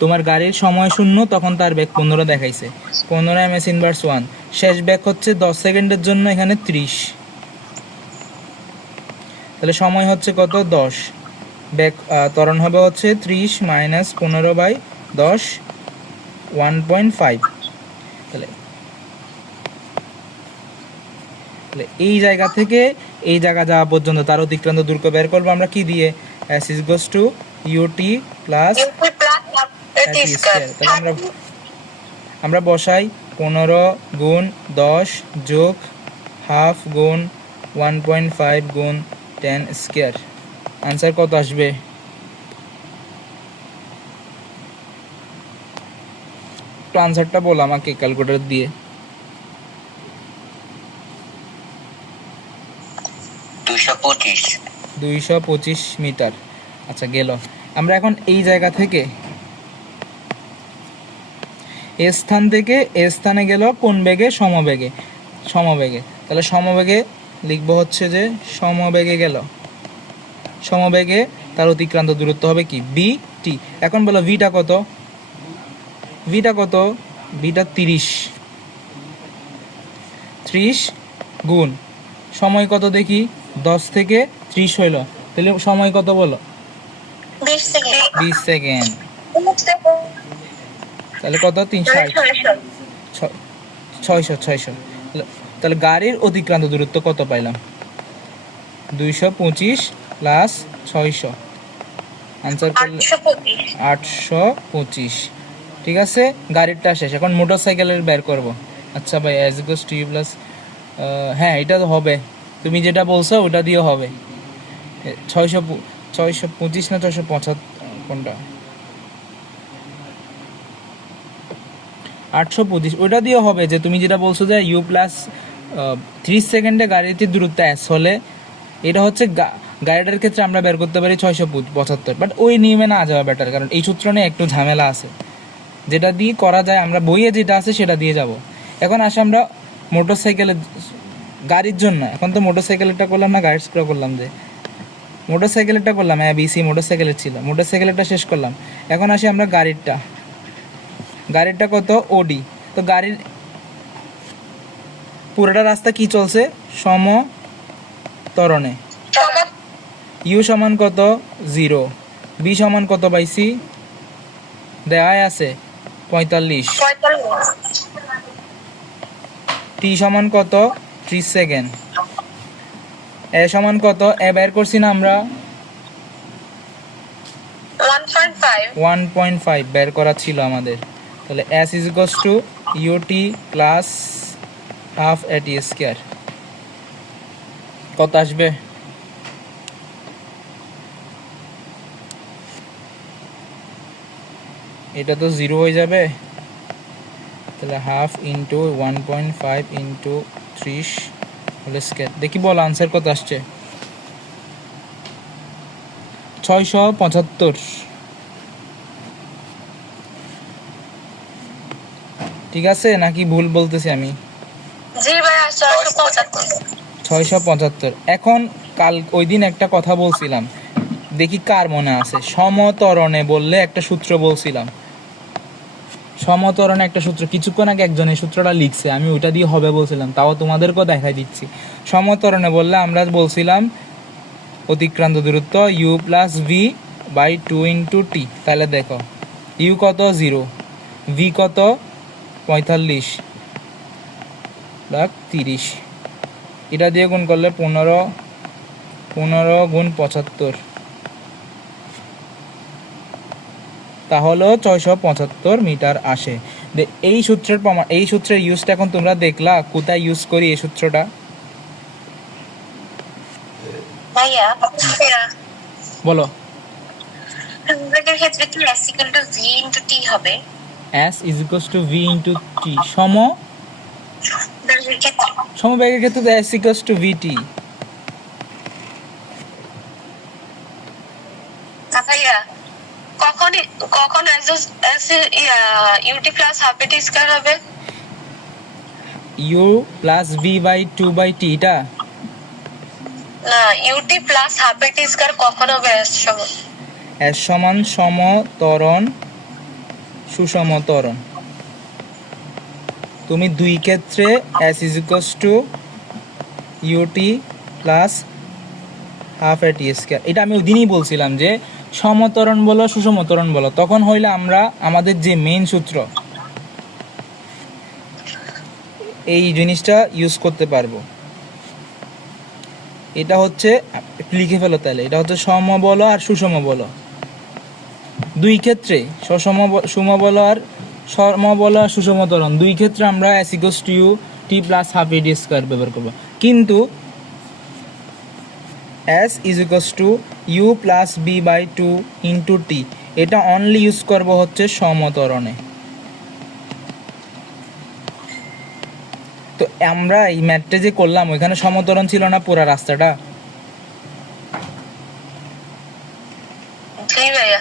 তোমার গাড়ির সময় 0 তখন তার বেগ 15 দেখাইছে, 15 ms ইনভার্স 1। শেষ বেগ হচ্ছে 10 সেকেন্ডের জন্য এখানে 30, তাহলে সময় হচ্ছে কত? 10। বেগ ত্বরণ হবে হচ্ছে 30 মাইনাস 15/10, 1.5। তাহলে এই জায়গা থেকে এই জায়গা যাওয়া পর্যন্ত তার অতিক্রান্ত দূরত্ব বের করবো আমরা কি দিয়ে? s is equals to ut plus UP plus half এটি at স্কয়ার square। তাহলে আমরা বসাই 15 গুণ 10 যোগ হাফ গুণ 1.5 গুণ 10 স্কয়ার। আনসার কত আসবে? তো আনসারটা বল আমাকে ক্যালকুলেটর দিয়ে। 225 মিটার। আচ্ছা গেল। আমরা এখন এই জায়গা থেকে এ স্থান থেকে এ স্থানে গেল কোন বেগে? সমবেগে। তাহলে সমবেগে লিখব হচ্ছে যে সমবেগে গেল, সমবেগে তার অতিক্রান্ত দূরত্ব হবে কি? B t. এখন বলো ভিটা কত? ভিটা 30 গুণ সময় কত দেখি? 10 থেকে 30 হইল, তাহলে সময় কত বলো? 20 সেকেন্ড 20 সেকেন্ড। তাহলে কত? 600। তাহলে গাড়ির অতিক্রান্ত দূরত্ব কত পাইলাম? 225 প্লাস 600, আনসার করলে 825। ঠিক আছে, গাড়িরটা শেষ। এখন মোটর সাইকেলের বের করব। আচ্ছা ভাই as equals to you plus, হ্যাঁ এটা তো হবে, তুমি যেটা বলছো ওটা দিয়ে হবে। 625 না 675 কোনটা? 825 ওটা দিয়ে হবে, যে তুমি যেটা বলছো যে ইউ প্লাস 30 সেকেন্ডে গাড়িতে দূরত্ব এস হলে, এটা হচ্ছে গাড়িটার ক্ষেত্রে আমরা বের করতে পারি 675, বাট ওই নিয়মে না যাওয়া বেটার, কারণ এই সূত্র নিয়ে একটু ঝামেলা আছে। যেটা দিয়ে করা যায়, আমরা বইয়ে যেটা আছে সেটা দিয়ে যাব। এখন আসে আমরা মোটর সাইকেলের, গাড়ির জন্য। এখন তো মোটর সাইকেলেরটা করলাম না, গাড়ির করলাম। যে মোটর সাইকেলেরটা করলাম, বিসি মোটর সাইকেলের ছিল, মোটর সাইকেলেরটা শেষ করলাম। এখন আসি আমরা গাড়িরটা কত? ওডি। তো গাড়ির পুরোটা রাস্তা কি চলছে? সমতরণে। ইউ সমান কত? 0। বি সমান কত পাইছি? দেওয়াই আছে 45। টি সমান কত? 30 সেকেন্ড। এ সমান কত? এ বের করছি না আমরা? 1.5 বের করা ছিল আমাদের। তাহলে s is equals to ut plus half at square. কত আসবে? এটা তো 0 হয়ে যাবে, তাহলে half into 1.5 into 30 whole square. দেখি বল আনসার কত আসছে? 675। ঠিক আছে নাকি ভুল বলতেছি আমি? জি ভাই 675। 675। এখন ওই দিন একটা কথা বলছিলাম, দেখি কার মনে আছে। সমতরণে বললে একটা সূত্র বলছিলাম, সমতরণে একটা সূত্র। কিছুক্ষণ আগে একজন এই সূত্রটা লিখছে, আমি ওইটা দিয়ে হবে বলছিলাম, তাও তোমাদেরকেও দেখাই দিচ্ছি। সমতরণে বললে আমরা বলছিলাম অতিক্রান্ত দূরত্ব U plus V by 2 into T. তাহলে দেখো ইউ কত? 0, ভি কত? 45 ভাগ 30, এটা দিয়ে গুণ করলে 15 গুণ 75, তাহলে 675 মিটার আসে। এই সূত্রের প্রমাণ, এই সূত্রের ইউজটা এখন তোমরা দেখলা কোথায় ইউজ করি এই সূত্রটা? ভাইয়া বলো। আমাদের ক্ষেত্রে কি s = v * t হবে? s is equals to v into t। সমবেগের ক্ষেত্রে তো s equals to vt। ভাইয়া কখন ut plus half a t square হবে? u plus v by 2 by t, এটা না, ut plus half a t square কখন হবে? s সমান সমতরণ সুসমতরণ। তুমি দুই ক্ষেত্রে s is equals to ut plus half at square. এটা আমি ওই দিনই বলছিলাম যে সমতরণ বলো সুসমতরণ বলো, তখন হইলে আমরা আমাদের যে মেইন সূত্র এই জিনিসটা ইউজ করতে পারবো। এটা হচ্ছে একটু লিখে ফেলো তাহলে, এটা হচ্ছে সমবল আর সুষমবল। দুই ক্ষেত্রে সমবল আর সমবল আর সুষম ত্বরণ দুই ক্ষেত্রে আমরা S = U T + ½ AD² ব্যবহার করব। কিন্তু S = U + B/2 × T এটা অনলি ইউজ করব হচ্ছে সমত্বরণে। তো আমরা এই ম্যাথটা যে করলাম ওইখানে সমত্বরণ ছিল না পুরো রাস্তাটা? জি ভাইয়া।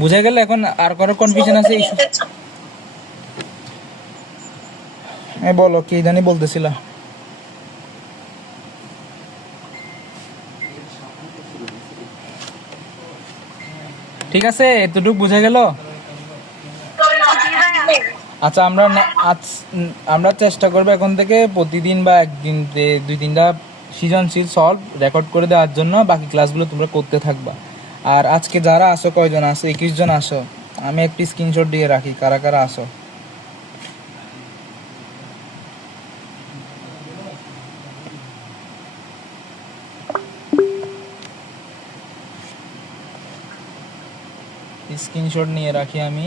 বুঝা গেল? এখন আর কারো কনফিউশন আছে? বলো, কি জানি বলতেছিলা? ঠিক আছে, এতটুকু বুঝা গেল? আচ্ছা, আমরা চেষ্টা করবো এখন থেকে প্রতিদিন বা একদিন 2-3টা সৃজনশীল সলভ রেকর্ড করে দেওয়ার জন্য। বাকি ক্লাসগুলো তোমরা করতে থাকবা। আর আজকে যারা আসো, কয়জন আসো? 21 জন আসো। আমি একটি স্ক্রিনশট দিয়ে রাখি কারা কারা আসো। স্ক্রিনশট নিয়ে রাখি আমি।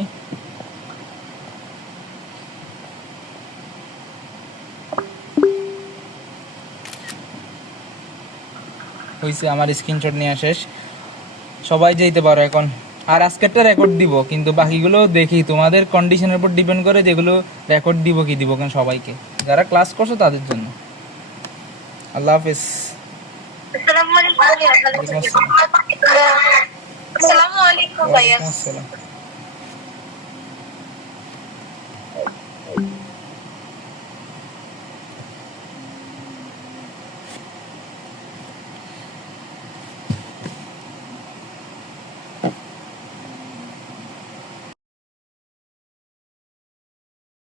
হয়েছে, আমার স্ক্রিনশট নিয়ে শেষ। সবাই যেতে পারো এখন। আর আজকেরটা রেকর্ড দিব, কিন্তু বাকিগুলো দেখি তোমাদের কন্ডিশনের উপর ডিপেন্ড করে যেগুলো রেকর্ড দিব কি দিব কেন সবাইকে, যারা ক্লাস করছো তাদের জন্য। আল্লাহ হাফেজ। আসসালামু আলাইকুম ভাইয়া। ওয়ালাইকুম আসসালাম। আসসালামু আলাইকুম ভাইয়া। ওয়ালাইকুম আসসালাম।